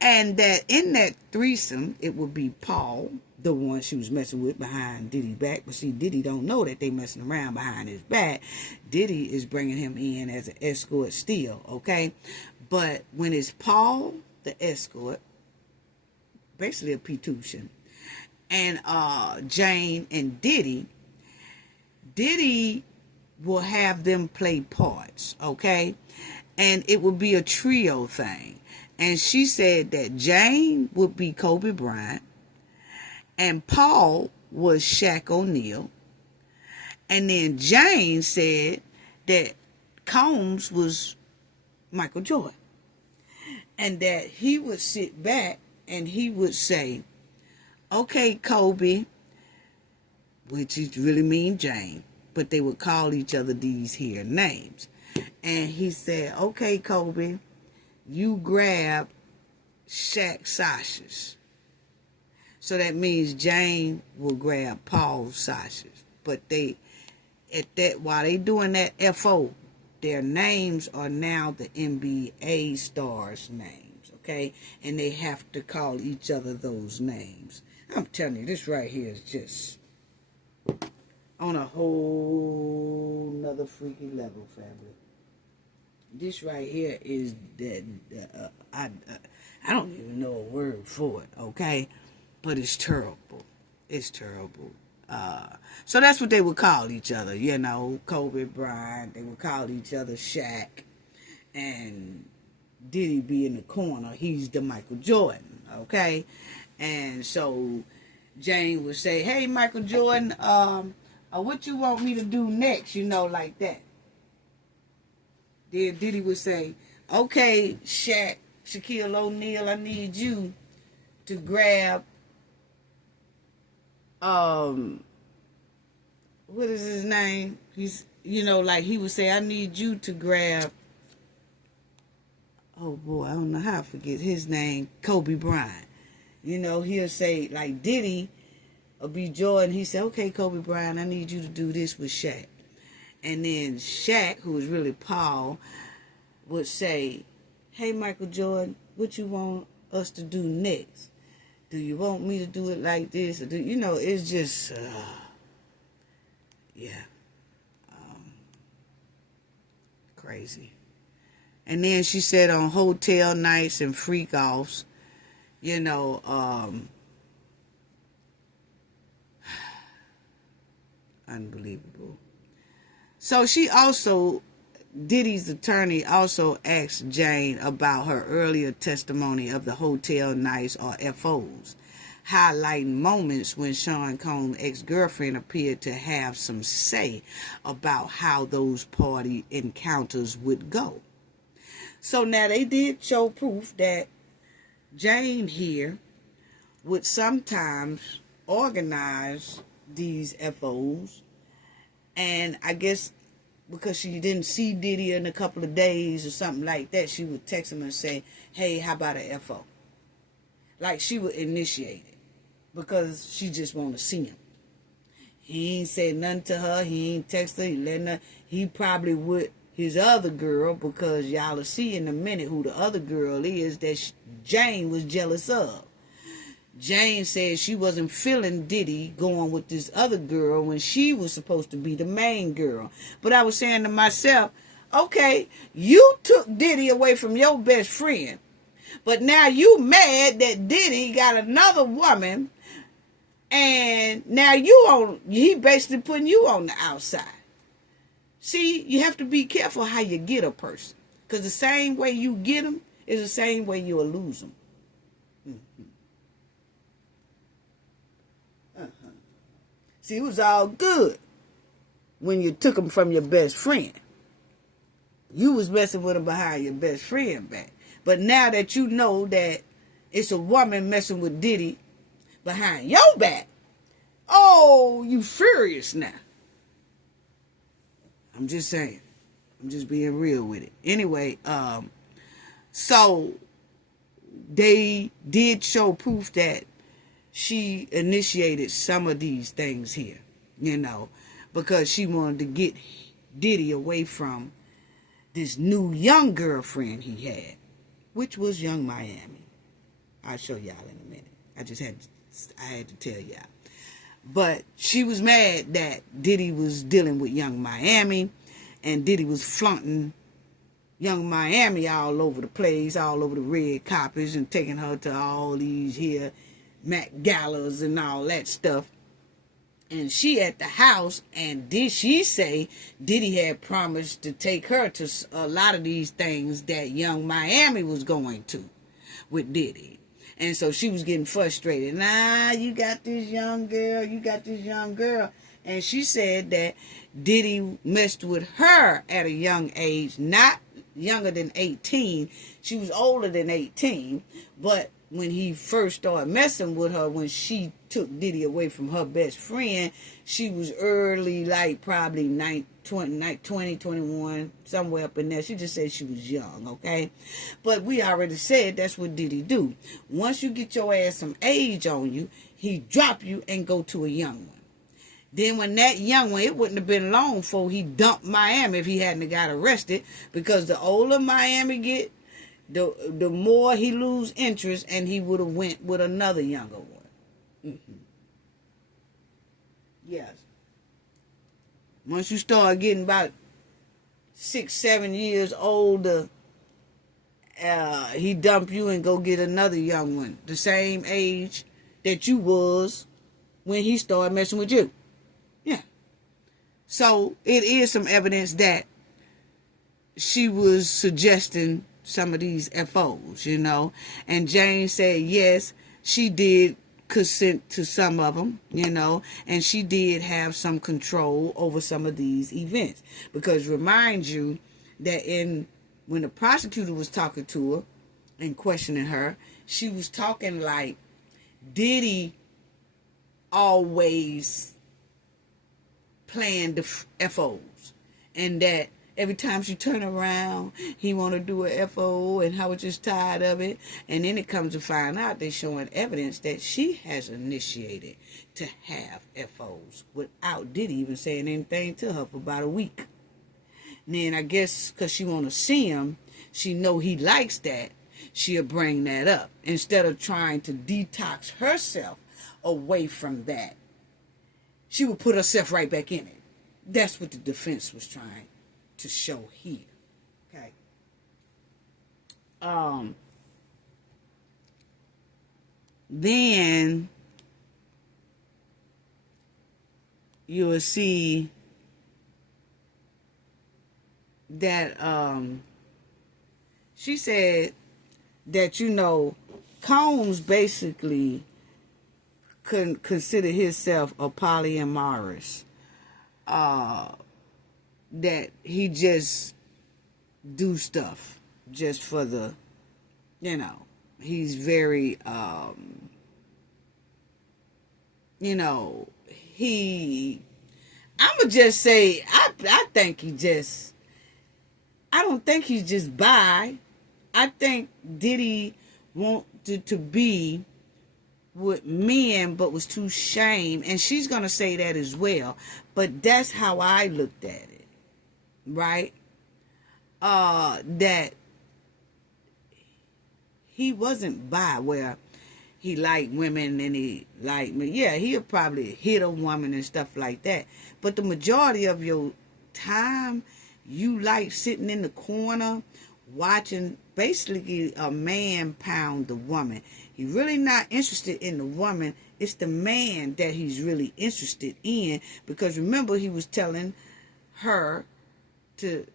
And that in that threesome, it would be Paul, the one she was messing with behind Diddy back. But see, Diddy don't know that they messing around behind his back. Diddy is bringing him in as an escort still, okay? But when it's Paul, the escort, basically a P-tution, and Jane and Diddy will have them play parts, okay? And it will be a trio thing. And she said that Jane would be Kobe Bryant, and Paul was Shaq O'Neal, and then Jane said that Combs was Michael Jordan, and that he would sit back and he would say, okay, Kobe, which is really mean Jane, but they would call each other these here names. And he said, okay, Kobe, you grab Shaq Sasha's. So that means Jane will grab Paul's Sasha's. But while they doing that FO, their names are now the NBA stars' names, okay? And they have to call each other those names. I'm telling you, this right here is just on a whole nother freaky level, family. This right here is that I don't even know a word for it, okay? But it's terrible. It's terrible. So that's what they would call each other, you know, Kobe Bryant. They would call each other Shaq, and Diddy be in the corner. He's the Michael Jordan, okay? And so Jane would say, "Hey, Michael Jordan, what you want me to do next?" You know, like that. Then Diddy would say, okay, Shaquille O'Neal, I need you to grab, what is his name? He's, you know, like he would say, I need you to grab, oh boy, I don't know how to forget his name, Kobe Bryant. You know, he'll say, like Diddy or be Jordan, he said, okay, Kobe Bryant, I need you to do this with Shaq. And then Shaq, who was really Paul, would say, hey, Michael Jordan, what you want us to do next? Do you want me to do it like this? Or do you know, it's just, yeah, crazy. And then she said on hotel nights and freak-offs, you know, unbelievable. So she also, Diddy's attorney also asked Jane about her earlier testimony of the hotel nights or FOs, highlighting moments when Sean Combs' ex-girlfriend appeared to have some say about how those party encounters would go. So now they did show proof that Jane here would sometimes organize these FOs. And I guess because she didn't see Diddy in a couple of days or something like that, she would text him and say, hey, how about a FO? Like she would initiate it because she just want to see him. He ain't said nothing to her. He ain't text her. He letting her. He probably with his other girl, because y'all will see in a minute who the other girl is that Jane was jealous of. Jane said she wasn't feeling Diddy going with this other girl when she was supposed to be the main girl. But I was saying to myself, okay, you took Diddy away from your best friend, but now you mad that Diddy got another woman, and now he basically putting you on the outside. See, you have to be careful how you get a person, because the same way you get them is the same way you'll lose them. See, it was all good when you took them from your best friend. You was messing with them behind your best friend back. But now that you know that it's a woman messing with Diddy behind your back, oh, you furious now. I'm just saying. I'm just being real with it. Anyway, so they did show proof that she initiated some of these things here, because she wanted to get Diddy away from this new young girlfriend he had, which was Young Miami. I'll show y'all in a minute. I had to tell y'all. But she was mad that Diddy was dealing with Young Miami, and Diddy was flaunting Young Miami all over the place, all over the red carpets, and taking her to all these here Met Galas and all that stuff. And she at the house, and did she say Diddy had promised to take her to a lot of these things that Young Miami was going to with Diddy. And so she was getting frustrated. Nah, you got this young girl. And she said that Diddy messed with her at a young age, not younger than 18. She was older than 18. But when he first started messing with her, when she took Diddy away from her best friend, she was early, like probably 20, 21, somewhere up in there. She just said she was young, okay? But we already said that's what Diddy do. Once you get your ass some age on you, he drop you and go to a young one. Then when that young one, it wouldn't have been long before he dumped Miami if he hadn't got arrested, because the older Miami get, the more he lose interest, and he would have went with another younger one. Mm-hmm. Yes. Once you start getting about 6, 7 years older, he dump you and go get another young one, the same age that you was when he started messing with you. Yeah. So it is some evidence that she was suggesting some of these FOs, and Jane said yes, she did consent to some of them, and she did have some control over some of these events, because remind you that when the prosecutor was talking to her and questioning her, she was talking like Diddy always planned the FOs, and that every time she turn around, he want to do a FO, and I was just tired of it. And then it comes to find out they're showing evidence that she has initiated to have FOs without Diddy even saying anything to her for about a week. And then I guess because she want to see him, she know he likes that, she'll bring that up instead of trying to detox herself away from that. She would put herself right back in it. That's what the defense was trying to show here. Okay. Then you will see that she said that Combs basically couldn't consider himself a polyamorous. That he just do stuff just for the, he's very, I'ma just say, I think I don't think he's just bi. I think Diddy wanted to be with men, but was too ashamed, and she's going to say that as well, but that's how I looked at it. Right? That he wasn't bi where he liked women and he liked me. Yeah, he'll probably hit a woman and stuff like that. But the majority of your time, you like sitting in the corner watching basically a man pound the woman. He's really not interested in the woman. It's the man that he's really interested in, because remember, he was telling her to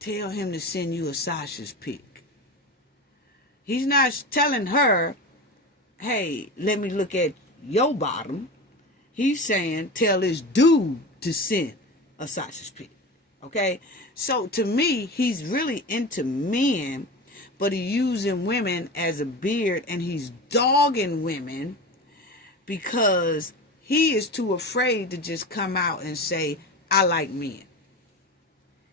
tell him to send you a Sasha's pic. He's not telling her, hey, let me look at your bottom. He's saying, tell this dude to send a Sasha's pic. Okay? So to me, he's really into men, but he's using women as a beard, and he's dogging women because he is too afraid to just come out and say, I like men.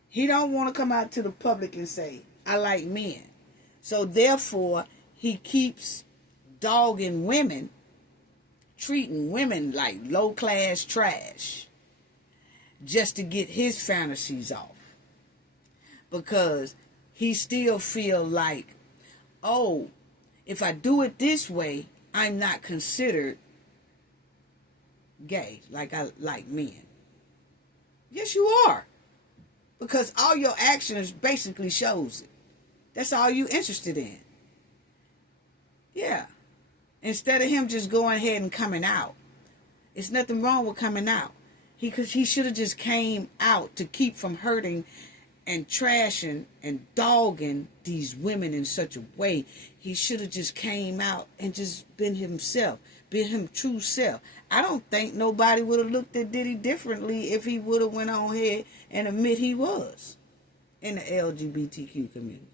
He don't want to come out to the public and say, I like men. So therefore, he keeps dogging women treating women like low-class trash just to get his fantasies off. Because he still feel like, oh, if I do it this way, I'm not considered gay like I like men. Yes, you are. Because all your actions basically shows it. That's all you interested in. Yeah. Instead of him just going ahead and coming out. It's nothing wrong with coming out. He should have just came out to keep from hurting and trashing and dogging these women in such a way. He should have just came out and just been himself. Been him true self. I don't think nobody would have looked at Diddy differently if he would have went on ahead and admit he was in the LGBTQ community.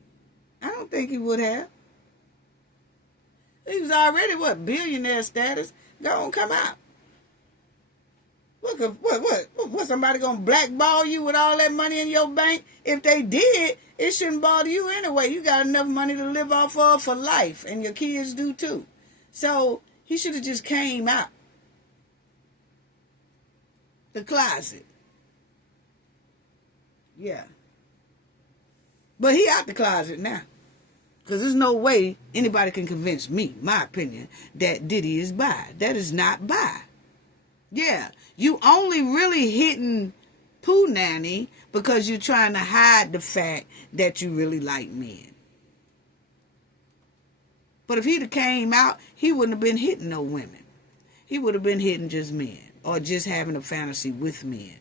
I don't think he would have. He was already, billionaire status. Go on, come out. Look, what? Somebody gonna blackball you with all that money in your bank? If they did, it shouldn't bother you anyway. You got enough money to live off of for life, and your kids do too. So he should have just came out the closet. Yeah. But he out the closet now. Because there's no way anybody can convince me, my opinion, that Diddy is bi. That is not bi. Yeah. You only really hitting Pooh Nanny because you're trying to hide the fact that you really like men. But if he'd have came out, he wouldn't have been hitting no women. He would have been hitting just men. Or just having a fantasy with men.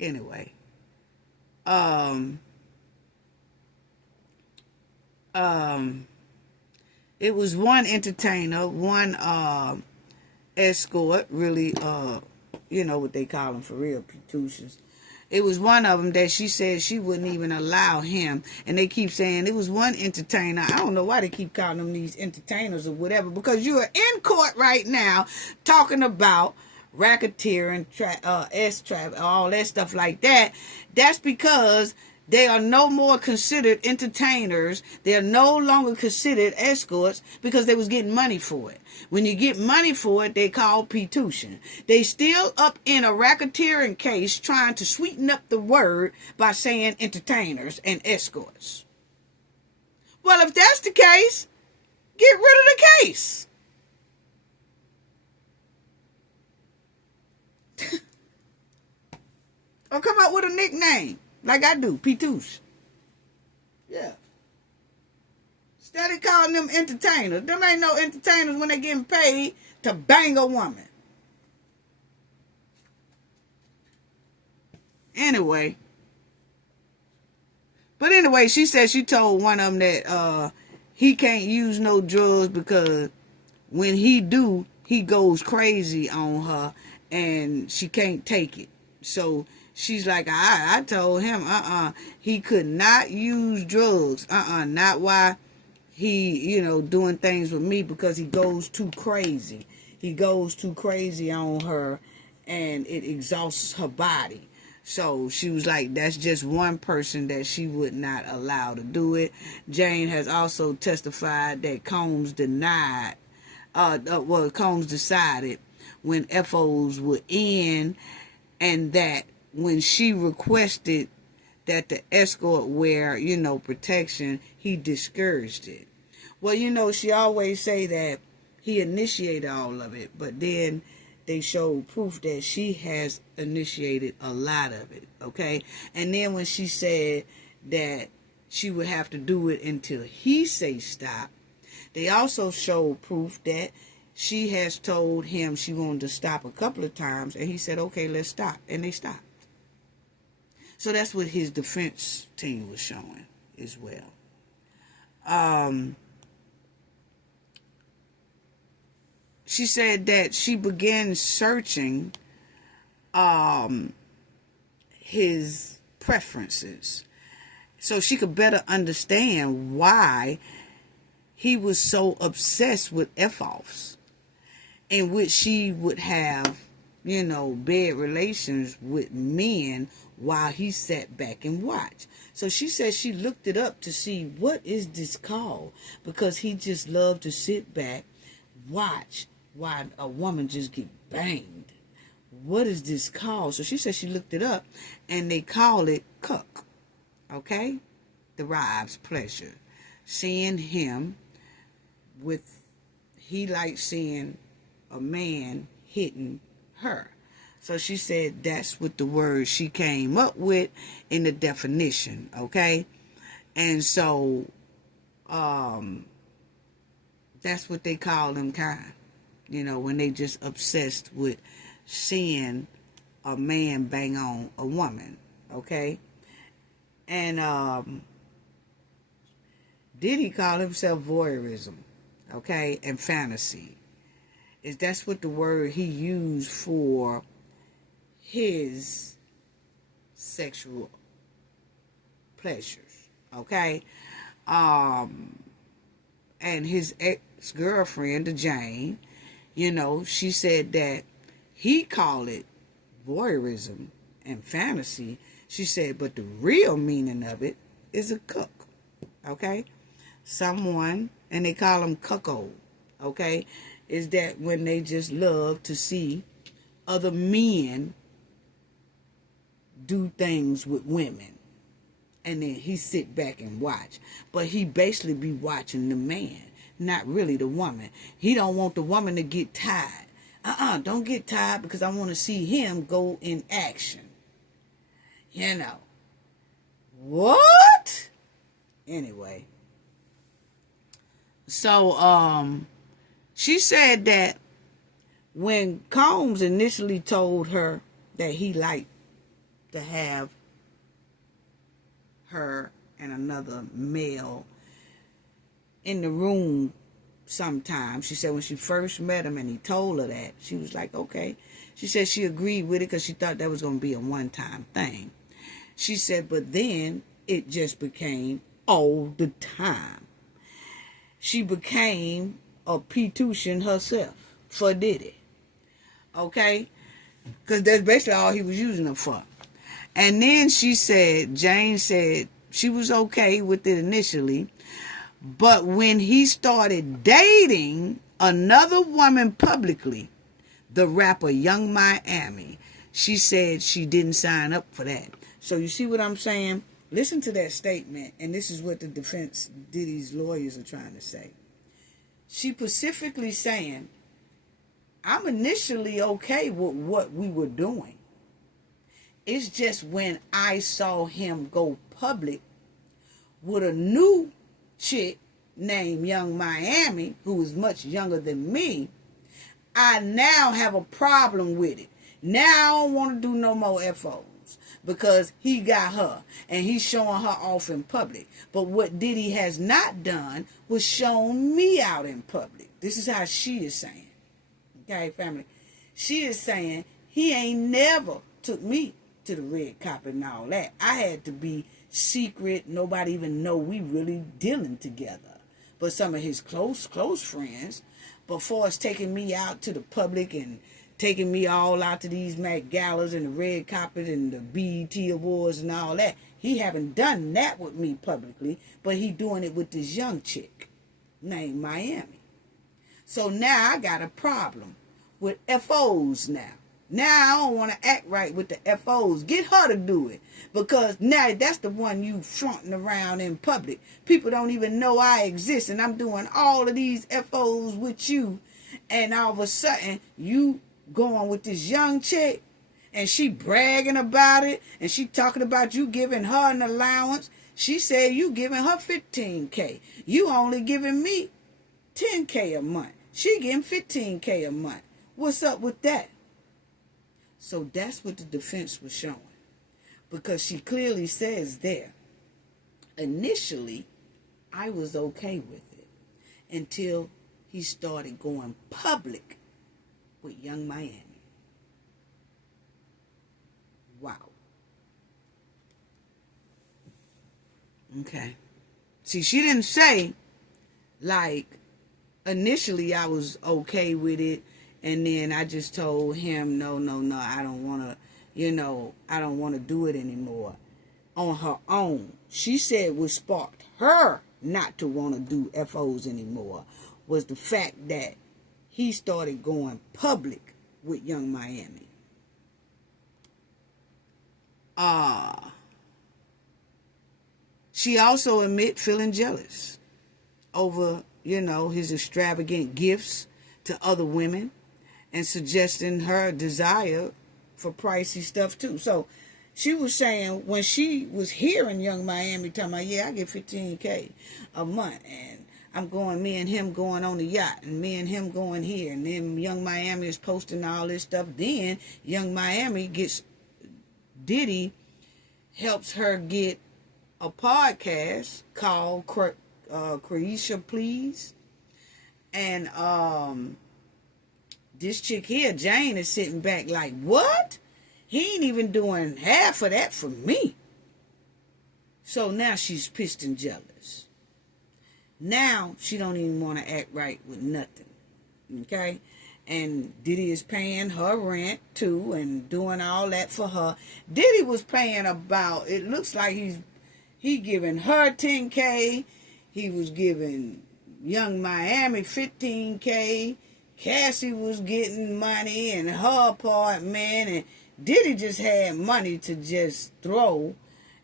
Anyway. It was one entertainer, one escort, really, you know what they call them for real, prostitutions. It was one of them that she said she wouldn't even allow him. And they keep saying it was one entertainer. I don't know why they keep calling them these entertainers or whatever. Because you are in court right now talking about racketeering, S-trap, all that stuff like that. That's because they are no more considered entertainers. They are no longer considered escorts because they was getting money for it. When you get money for it, they call prostitution. They still up in a racketeering case trying to sweeten up the word by saying entertainers and escorts. Well, if that's the case, get rid of the case. Or come up with a nickname. Like I do, P2. Yeah. Instead of calling them entertainers. Them ain't no entertainers when they getting paid to bang a woman. Anyway. But anyway, she said she told one of them that he can't use no drugs because when he do, he goes crazy on her and she can't take it. So she's like, I told him, he could not use drugs. Not while he, doing things with me because he goes too crazy. He goes too crazy on her and it exhausts her body. So she was like, that's just one person that she would not allow to do it. Jane has also testified that Combs decided when FOs were in and that when she requested that the escort wear, protection, he discouraged it. Well, she always say that he initiated all of it, but then they showed proof that she has initiated a lot of it, okay? And then when she said that she would have to do it until he say stop, they also showed proof that she has told him she wanted to stop a couple of times, and he said, okay, let's stop, and they stopped. So that's what his defense team was showing as well. She said that she began searching his preferences so she could better understand why he was so obsessed with F-offs, in which she would have, bed relations with men while he sat back and watched. So she said she looked it up to see what is this called, because he just loved to sit back, watch, why a woman just get banged. What is this called? So she said she looked it up, and they call it cuck. Okay? Derives pleasure. Seeing him he likes seeing a man hitting her. So she said that's what the word she came up with in the definition. Okay? And so, that's what they call them kind. You know, when they just obsessed with seeing a man bang on a woman. Okay? And Diddy called himself voyeurism. Okay? And fantasy. That's what the word he used for his sexual pleasures. Okay? And his ex-girlfriend, the Jane, you know, she said that he called it voyeurism and fantasy. She said, but the real meaning of it is a cuck. Okay? Someone, and they call them cuckold. Okay? Is that when they just love to see other men do things with women. And then he sit back and watch. But he basically be watching the man, not really the woman. He don't want the woman to get tired. Don't get tired because I want to see him go in action. You know. What? Anyway. So, she said that when Combs initially told her that he liked to have her and another male in the room sometime. She said when she first met him and he told her that, she was like, okay. She said she agreed with it because she thought that was going to be a one-time thing. She said, but then it just became all the time. She became a P-Tushin herself for Diddy. Okay? Because that's basically all he was using her for. And then she said, Jane said she was okay with it initially. But when he started dating another woman publicly, the rapper Young Miami, she said she didn't sign up for that. So you see what I'm saying? Listen to that statement. And this is what the defense Diddy's lawyers are trying to say. She specifically saying, I'm initially okay with what we were doing. It's just when I saw him go public with a new chick named Young Miami, who is much younger than me, I now have a problem with it. Now I don't want to do no more FOs because he got her and he's showing her off in public. But what Diddy has not done was shown me out in public. This is how she is saying. Okay, family? She is saying he ain't never took me to the red carpet and all that. I had to be secret. Nobody even know we really dealing together. But some of his close friends, before it's taking me out to the public and taking me all out to these Met Galas and the red carpet and the BET Awards and all that, he haven't done that with me publicly, but he doing it with this young chick named Miami. So now I got a problem with FOs now. Now I don't want to act right with the FOs. Get her to do it. Because now that's the one you fronting around in public. People don't even know I exist. And I'm doing all of these FOs with you. And all of a sudden, you going with this young chick. And she bragging about it. And she talking about you giving her an allowance. She said you giving her $15K. You only giving me $10K a month. She getting $15K a month. What's up with that? So that's what the defense was showing. Because she clearly says there, initially, I was okay with it until he started going public with Young Miami. Wow. Okay. See, she didn't say, like, initially I was okay with it. And then I just told him, no, I don't want to, I don't want to do it anymore on her own. She said what sparked her not to want to do FOs anymore was the fact that he started going public with Young Miami. She also admit feeling jealous over, his extravagant gifts to other women and suggesting her desire for pricey stuff too. So she was saying when she was hearing Young Miami talking about, yeah, I get $15K a month and me and him going on the yacht and me and him going here, and then Young Miami is posting all this stuff. Then Young Miami gets Diddy helps her get a podcast called Croatia Please. And this chick here, Jane, is sitting back like, what? He ain't even doing half of that for me. So now she's pissed and jealous. Now she don't even want to act right with nothing. Okay? And Diddy is paying her rent too and doing all that for her. Diddy was paying about, it looks like he giving her $10K. He was giving Young Miami $15K. Cassie was getting money in her apartment, and Diddy just had money to just throw,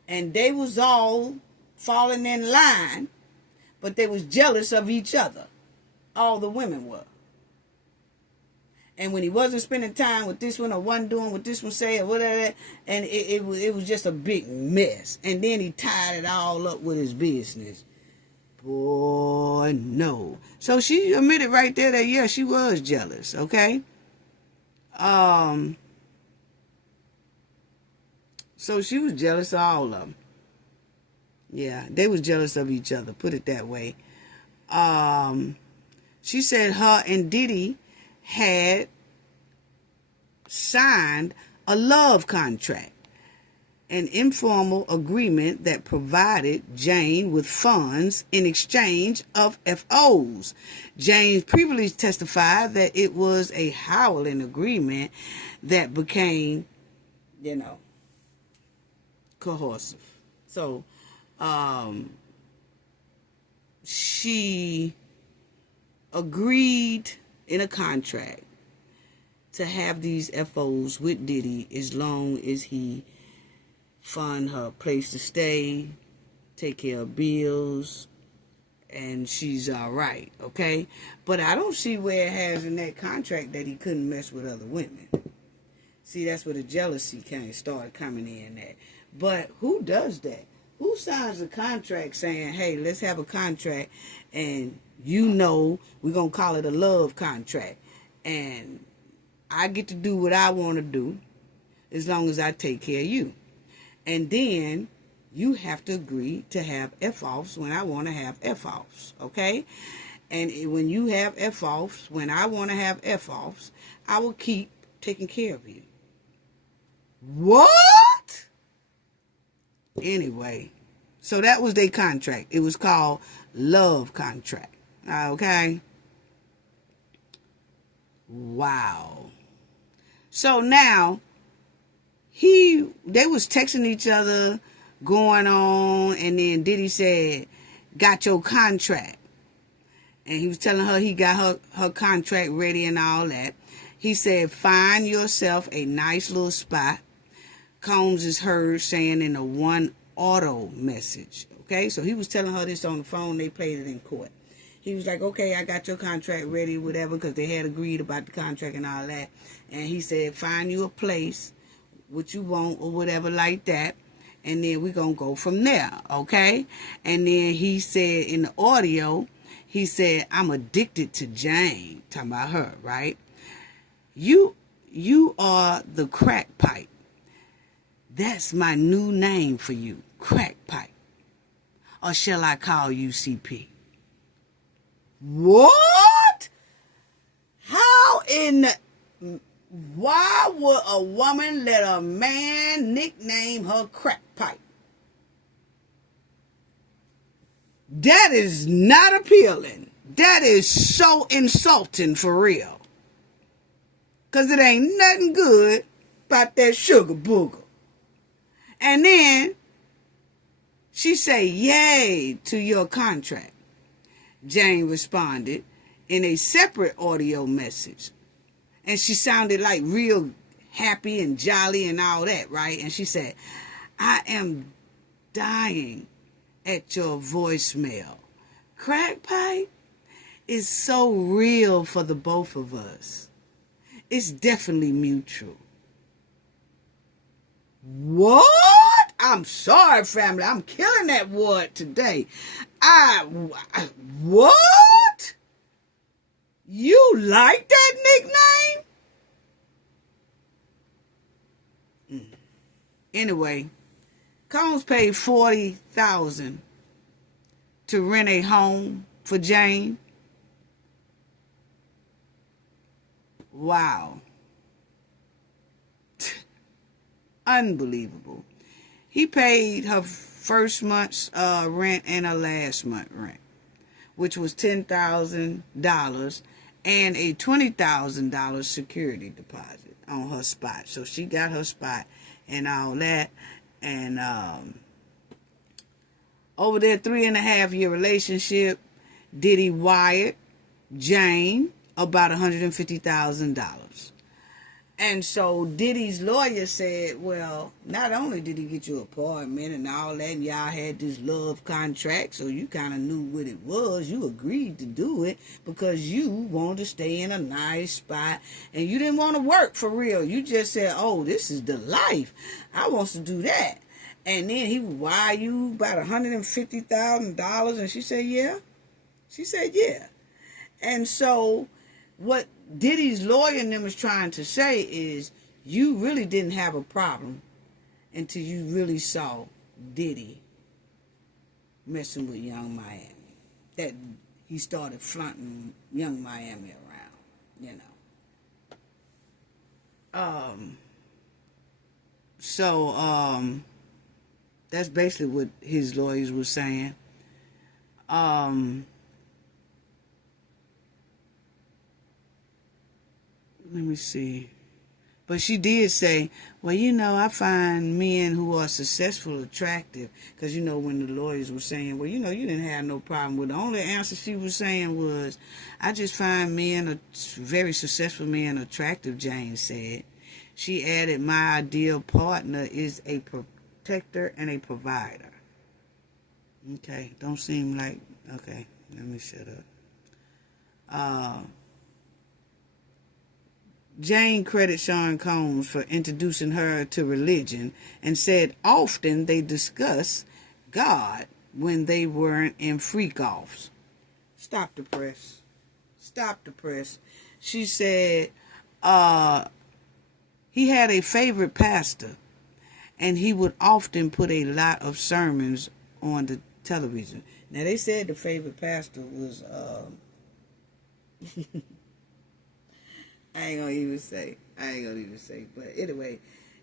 and they was all falling in line, but they was jealous of each other. All the women were. And when he wasn't spending time with this one or wasn't doing what this one said or whatever, and it was just a big mess. And then he tied it all up with his business. Boy, no. So she admitted right there that, yeah, she was jealous, okay? So she was jealous of all of them. Yeah, they was jealous of each other, put it that way. She said her and Diddy had signed a love contract, an informal agreement that provided Jane with funds in exchange of FOs. Jane previously testified that it was a howling agreement that became, coercive. So, she agreed in a contract to have these FOs with Diddy as long as he fund her place to stay, take care of bills, and she's all right, okay? But I don't see where it has in that contract that he couldn't mess with other women. See, that's where the jealousy kind of started coming in at. But who does that? Who signs a contract saying, hey, let's have a contract, and we're going to call it a love contract, and I get to do what I want to do as long as I take care of you. And then you have to agree to have F-offs when I want to have F-offs, okay? And when you have F-offs, when I want to have F-offs, I will keep taking care of you. What? Anyway, so that was their contract. It was called love contract, okay? Wow. So now, they was texting each other, going on, and then Diddy said, got your contract. And he was telling her he got her contract ready and all that. He said, find yourself a nice little spot. Combs is heard saying in a one auto message. Okay, so he was telling her this on the phone. They played it in court. He was like, okay, I got your contract ready, whatever, because they had agreed about the contract and all that. And he said, find you a place, what you want or whatever like that, and then we're going to go from there, okay? And then he said in the audio, he said, I'm addicted to Jane, talking about her, right? You are the crack pipe. That's my new name for you, crack pipe. Or shall I call you CP? What? How in the... Why would a woman let a man nickname her crack pipe? That is not appealing. That is so insulting for real. Because it ain't nothing good about that sugar booger. And then she say, yay to your contract. Jane responded, in a separate audio message. And she sounded like real happy and jolly and all that, right? And she said, I am dying at your voicemail. Crack pipe is so real for the both of us. It's definitely mutual. What? I'm sorry, family. I'm killing that word today. What? You like that nickname? Anyway, Combs paid $40,000 to rent a home for Jane. Wow. Unbelievable. He paid her first month's rent and her last month rent, which was $10,000 and a $20,000 security deposit on her spot. So she got her spot and all that. And over their 3.5-year relationship, Diddy wired Jane about $150,000. And so Diddy's lawyer said, well, not only did he get you an apartment and all that, and y'all had this love contract, so you kind of knew what it was. You agreed to do it because you wanted to stay in a nice spot and you didn't want to work for real. You just said, oh, this is the life. I want to do that. And then he would wire you about $150,000. And she said, yeah. She said, yeah. And so what Diddy's lawyer and them is trying to say is you really didn't have a problem until you really saw Diddy messing with Young Miami. That he started flaunting Young Miami around, you know. So that's basically what his lawyers were saying. Let me see. But she did say, well, you know, I find men who are successful attractive. Because, you know, when the lawyers were saying, well, you know, you didn't have no problem with it. The only answer she was saying was, I just find men, very successful men, attractive, Jane said. She added, my ideal partner is a protector and a provider. Okay, don't seem like, okay, let me shut up. Jane credits Sean Combs for introducing her to religion and said often they discuss God when they weren't in freak-offs. Stop the press. Stop the press. She said he had a favorite pastor and he would often put a lot of sermons on the television. Now, they said the favorite pastor was... I ain't gonna even say. But anyway,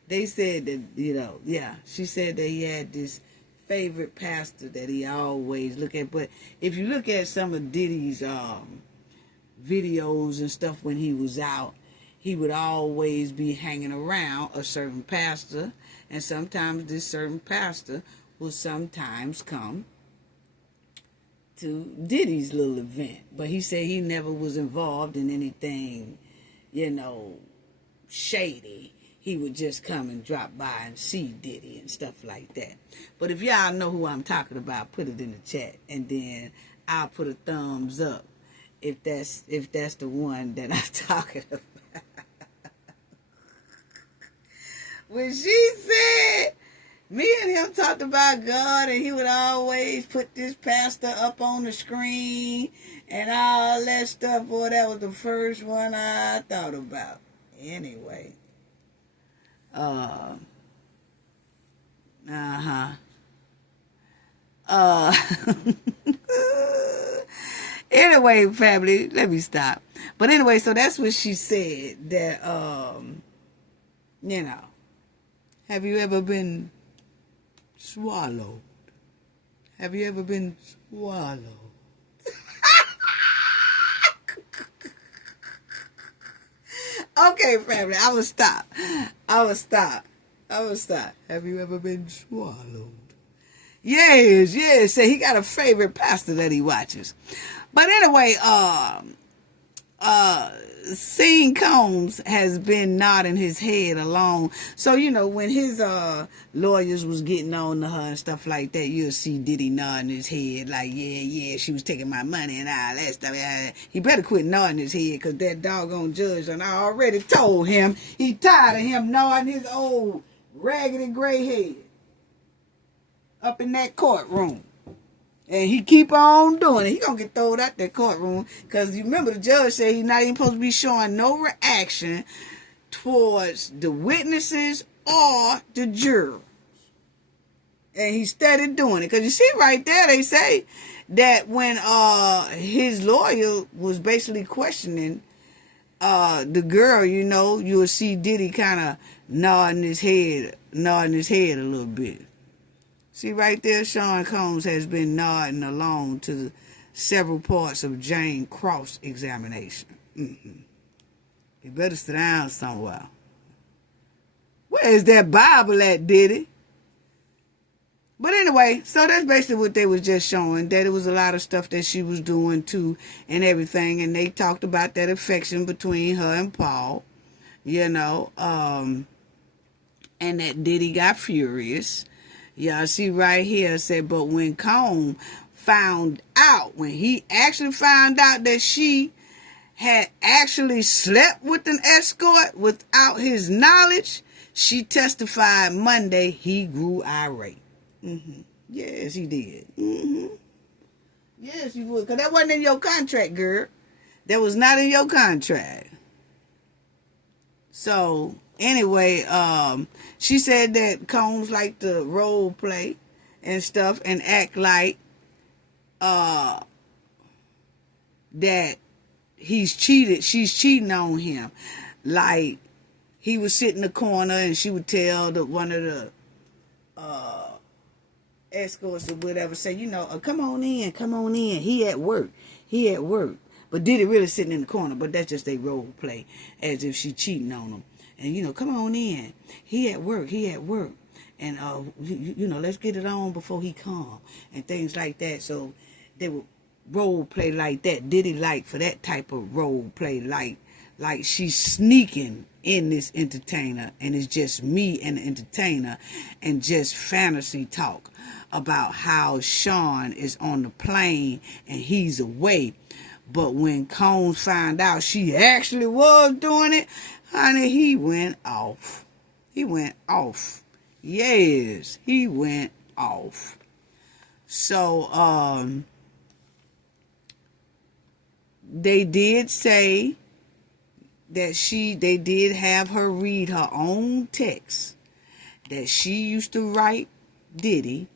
they said that, you know, yeah, she said that he had this favorite pastor that he always look at. But if you look at some of Diddy's videos and stuff when he was out, he would always be hanging around a certain pastor. And sometimes this certain pastor will sometimes come to Diddy's little event. But he said he never was involved in anything, you know, shady. He would just come and drop by and see Diddy and stuff like that. But if y'all know who I'm talking about, put it in the chat, and then I'll put a thumbs up if that's the one that I'm talking about. When she said me and him talked about God and he would always put this pastor up on the screen and all that stuff, boy, that was the first one I thought about. Anyway. Anyway, family, let me stop. But anyway, so that's what she said, that, you know, have you ever been swallowed? Have you ever been swallowed? Okay, family, I will stop. Have you ever been swallowed? Yes. Say he got a favorite pastor that he watches. But anyway, Sean Combs has been nodding his head along. So, you know, when his lawyers was getting on to her and stuff like that, you'll see Diddy nodding his head like, yeah, she was taking my money and all that stuff. He better quit nodding his head, because that doggone judge, and I already told him, he tired of him nodding his old raggedy gray head up in that courtroom. And he keep on doing it. He gonna get thrown out that courtroom, because you remember the judge said he's not even supposed to be showing no reaction towards the witnesses or the jurors. And he started doing it, because you see right there, they say that when his lawyer was basically questioning the girl, you know, you'll see Diddy kind of nodding his head a little bit. See right there, Sean Combs has been nodding along to the several parts of Jane Cross examination. You better sit down somewhere. Where's that Bible at, Diddy? But anyway, so that's basically what they was just showing, that it was a lot of stuff that she was doing too and everything. And they talked about that affection between her and Paul, you know, and that Diddy got furious. Y'all see right here, said, but when Combs found out, when he actually found out that she had actually slept with an escort without his knowledge, she testified Monday he grew irate. Yes, he did. Yes, he would, because that wasn't in your contract, girl. That was not in your contract. So, anyway, she said that Combs liked to role play and stuff and act like that she's cheating on him. Like, he would sit in the corner and she would tell one of the escorts or whatever, say, you know, come on in, he at work. But Diddy really sitting in the corner, but that's just a role play, as if she cheating on him. And, you know, come on in. He at work. And, you know, let's get it on before he come. And things like that. So they would role play like that. Diddy like for that type of role play, like she's sneaking in this entertainer, and it's just me and the entertainer, and just fantasy talk about how Sean is on the plane and he's away. But when Combs found out she actually was doing it, honey, he went off. Yes, he went off. So, they did say that they did have her read her own text that she used to write Diddy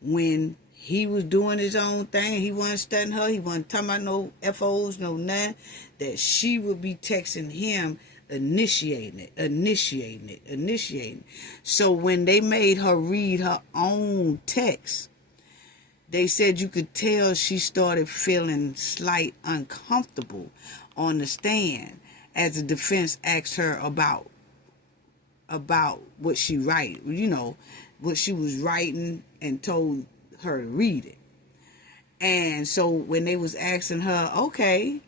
when he was doing his own thing. He wasn't studying her. He wasn't talking about no FOs, no nothing. That she would be texting him, initiating it. So when they made her read her own text, they said you could tell she started feeling slight uncomfortable on the stand as the defense asked her about what she write, you know, what she was writing, and told her to read it. And so when they was asking her, okay,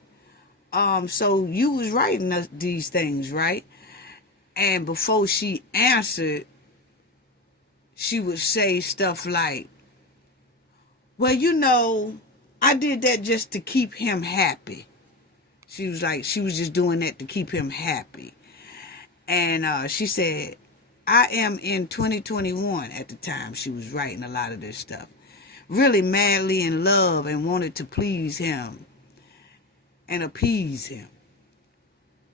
so you was writing these things, right? And before she answered, she would say stuff like, well, you know, I did that just to keep him happy. She was just doing that to keep him happy. And she said, I am in 2021 at the time she was writing a lot of this stuff. Really madly in love and wanted to please him and appease him.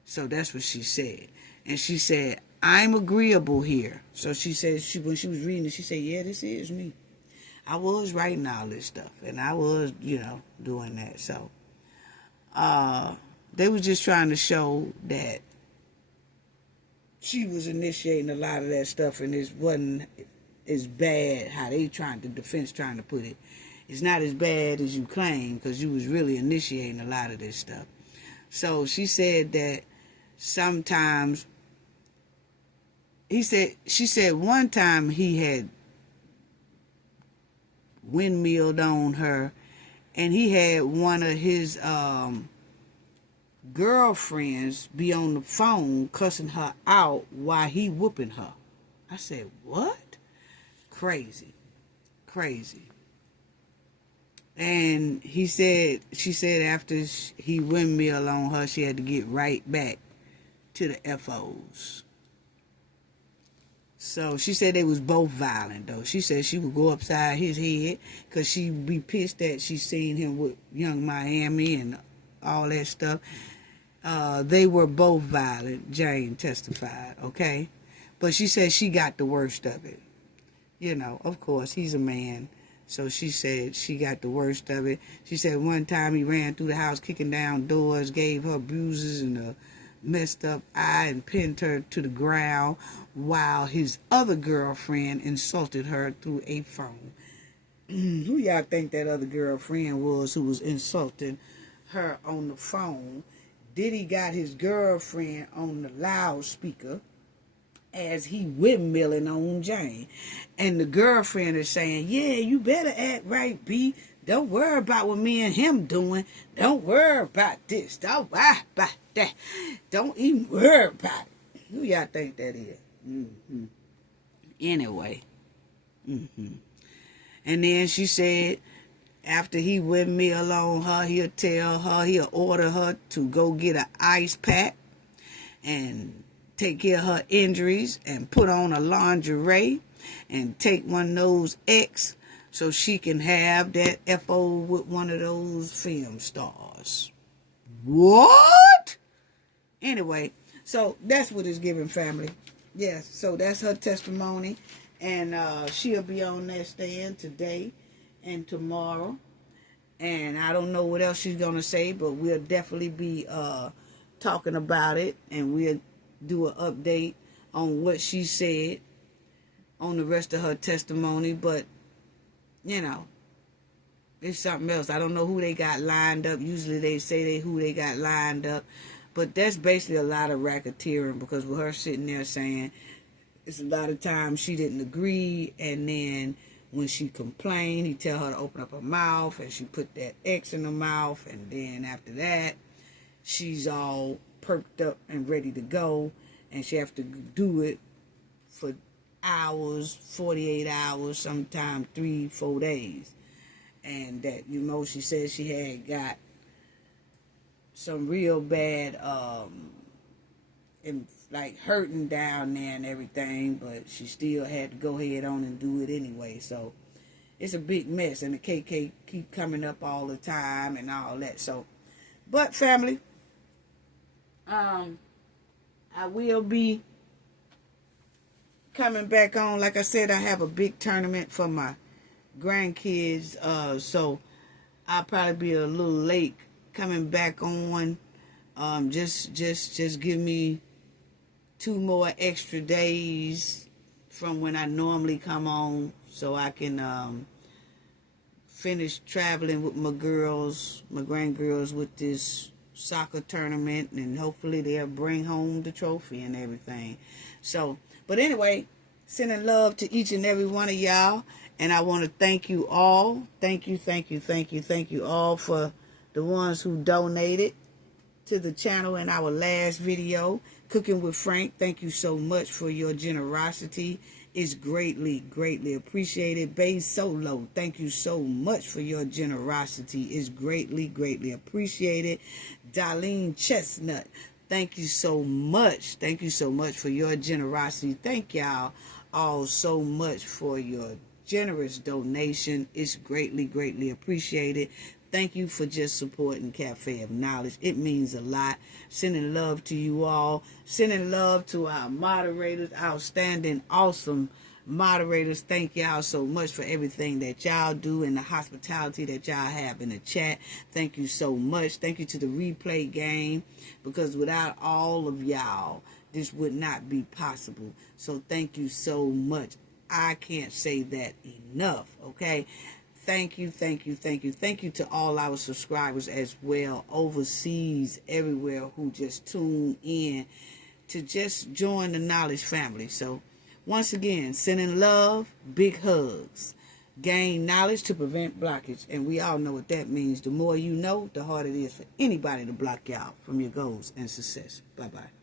So that's what she said. And she said, I'm agreeable here. So she said, when she was reading it, she said, yeah, this is me. I was writing all this stuff, and I was, you know, doing that. So they were just trying to show that she was initiating a lot of that stuff, and it wasn't as bad how the defense trying to put it. It's not as bad as you claim, because you was really initiating a lot of this stuff. So she said that sometimes, she said one time he had windmilled on her, and he had one of his girlfriends be on the phone cussing her out while he whooping her. I said, what? Crazy. Crazy. And she said after he windmill on her, she had to get right back to the FOs. So she said they was both violent, though. She said she would go upside his head because she'd be pissed that she seen him with Young Miami and all that stuff. They were both violent, Jane testified, okay? But she said she got the worst of it. You know, of course, he's a man. So she said she got the worst of it. She said one time he ran through the house kicking down doors, gave her bruises and a messed up eye and pinned her to the ground while his other girlfriend insulted her through a phone. Who y'all think that other girlfriend was who was insulting her on the phone? Diddy got his girlfriend on the loudspeaker as he windmilling on Jane. And the girlfriend is saying, yeah, you better act right, B. Don't worry about what me and him doing. Don't worry about this. Don't worry about that. Don't even worry about it. Who y'all think that is? Mm-hmm. Anyway. Mm-hmm. And then she said, after he windmill on her, he'll order her to go get an ice pack and take care of her injuries and put on a lingerie and take one of those X so she can have that FO with one of those film stars. What? Anyway, so that's what it's giving, family. Yes, so that's her testimony. And she'll be on that stand today and tomorrow. And I don't know what else she's going to say, but we'll definitely be talking about it. And we'll do an update on what she said on the rest of her testimony. But, you know, it's something else. I don't know who they got lined up. Usually they say who they got lined up. But that's basically a lot of racketeering, because with her sitting there saying it's a lot of times she didn't agree, and then when she complained, he tell her to open up her mouth, and she put that X in her mouth, and then after that, she's all perked up and ready to go, and she have to do it for hours, 48 hours, sometimes 3-4 days. And that, you know, she said she had got some real bad, like hurting down there and everything, but she still had to go ahead on and do it anyway. So it's a big mess, and the KK keep coming up all the time and all that. So, but family, I will be coming back on. Like I said, I have a big tournament for my grandkids, so I'll probably be a little late coming back on. Just give me 2 more extra days from when I normally come on, so I can finish traveling with my girls, my grandgirls, with this soccer tournament, and hopefully they'll bring home the trophy and everything. So, but anyway, sending love to each and every one of y'all, and I want to thank you all. Thank you all for the ones who donated to the channel in our last video, Cooking with Frank. Thank you so much for your generosity. It's greatly appreciated. Bay Solo, thank you so much for your generosity. It's greatly appreciated. Darlene Chestnut, thank you so much. Thank you so much for your generosity. Thank y'all all so much for your generous donation. It's greatly appreciated. Thank you for just supporting Cafe of Knowledge. It means a lot. Sending love to you all. Sending love to our moderators, outstanding, awesome moderators. Thank y'all so much for everything that y'all do and the hospitality that y'all have in the chat. Thank you so much. Thank you to the replay game, because without all of y'all, this would not be possible. So thank you so much. I can't say that enough, okay? Thank you to all our subscribers as well, overseas, everywhere, who just tune in to just join the knowledge family. So once again, sending love, big hugs. Gain knowledge to prevent blockage. And we all know what that means. The more you know, the harder it is for anybody to block you out from your goals and success. Bye-bye.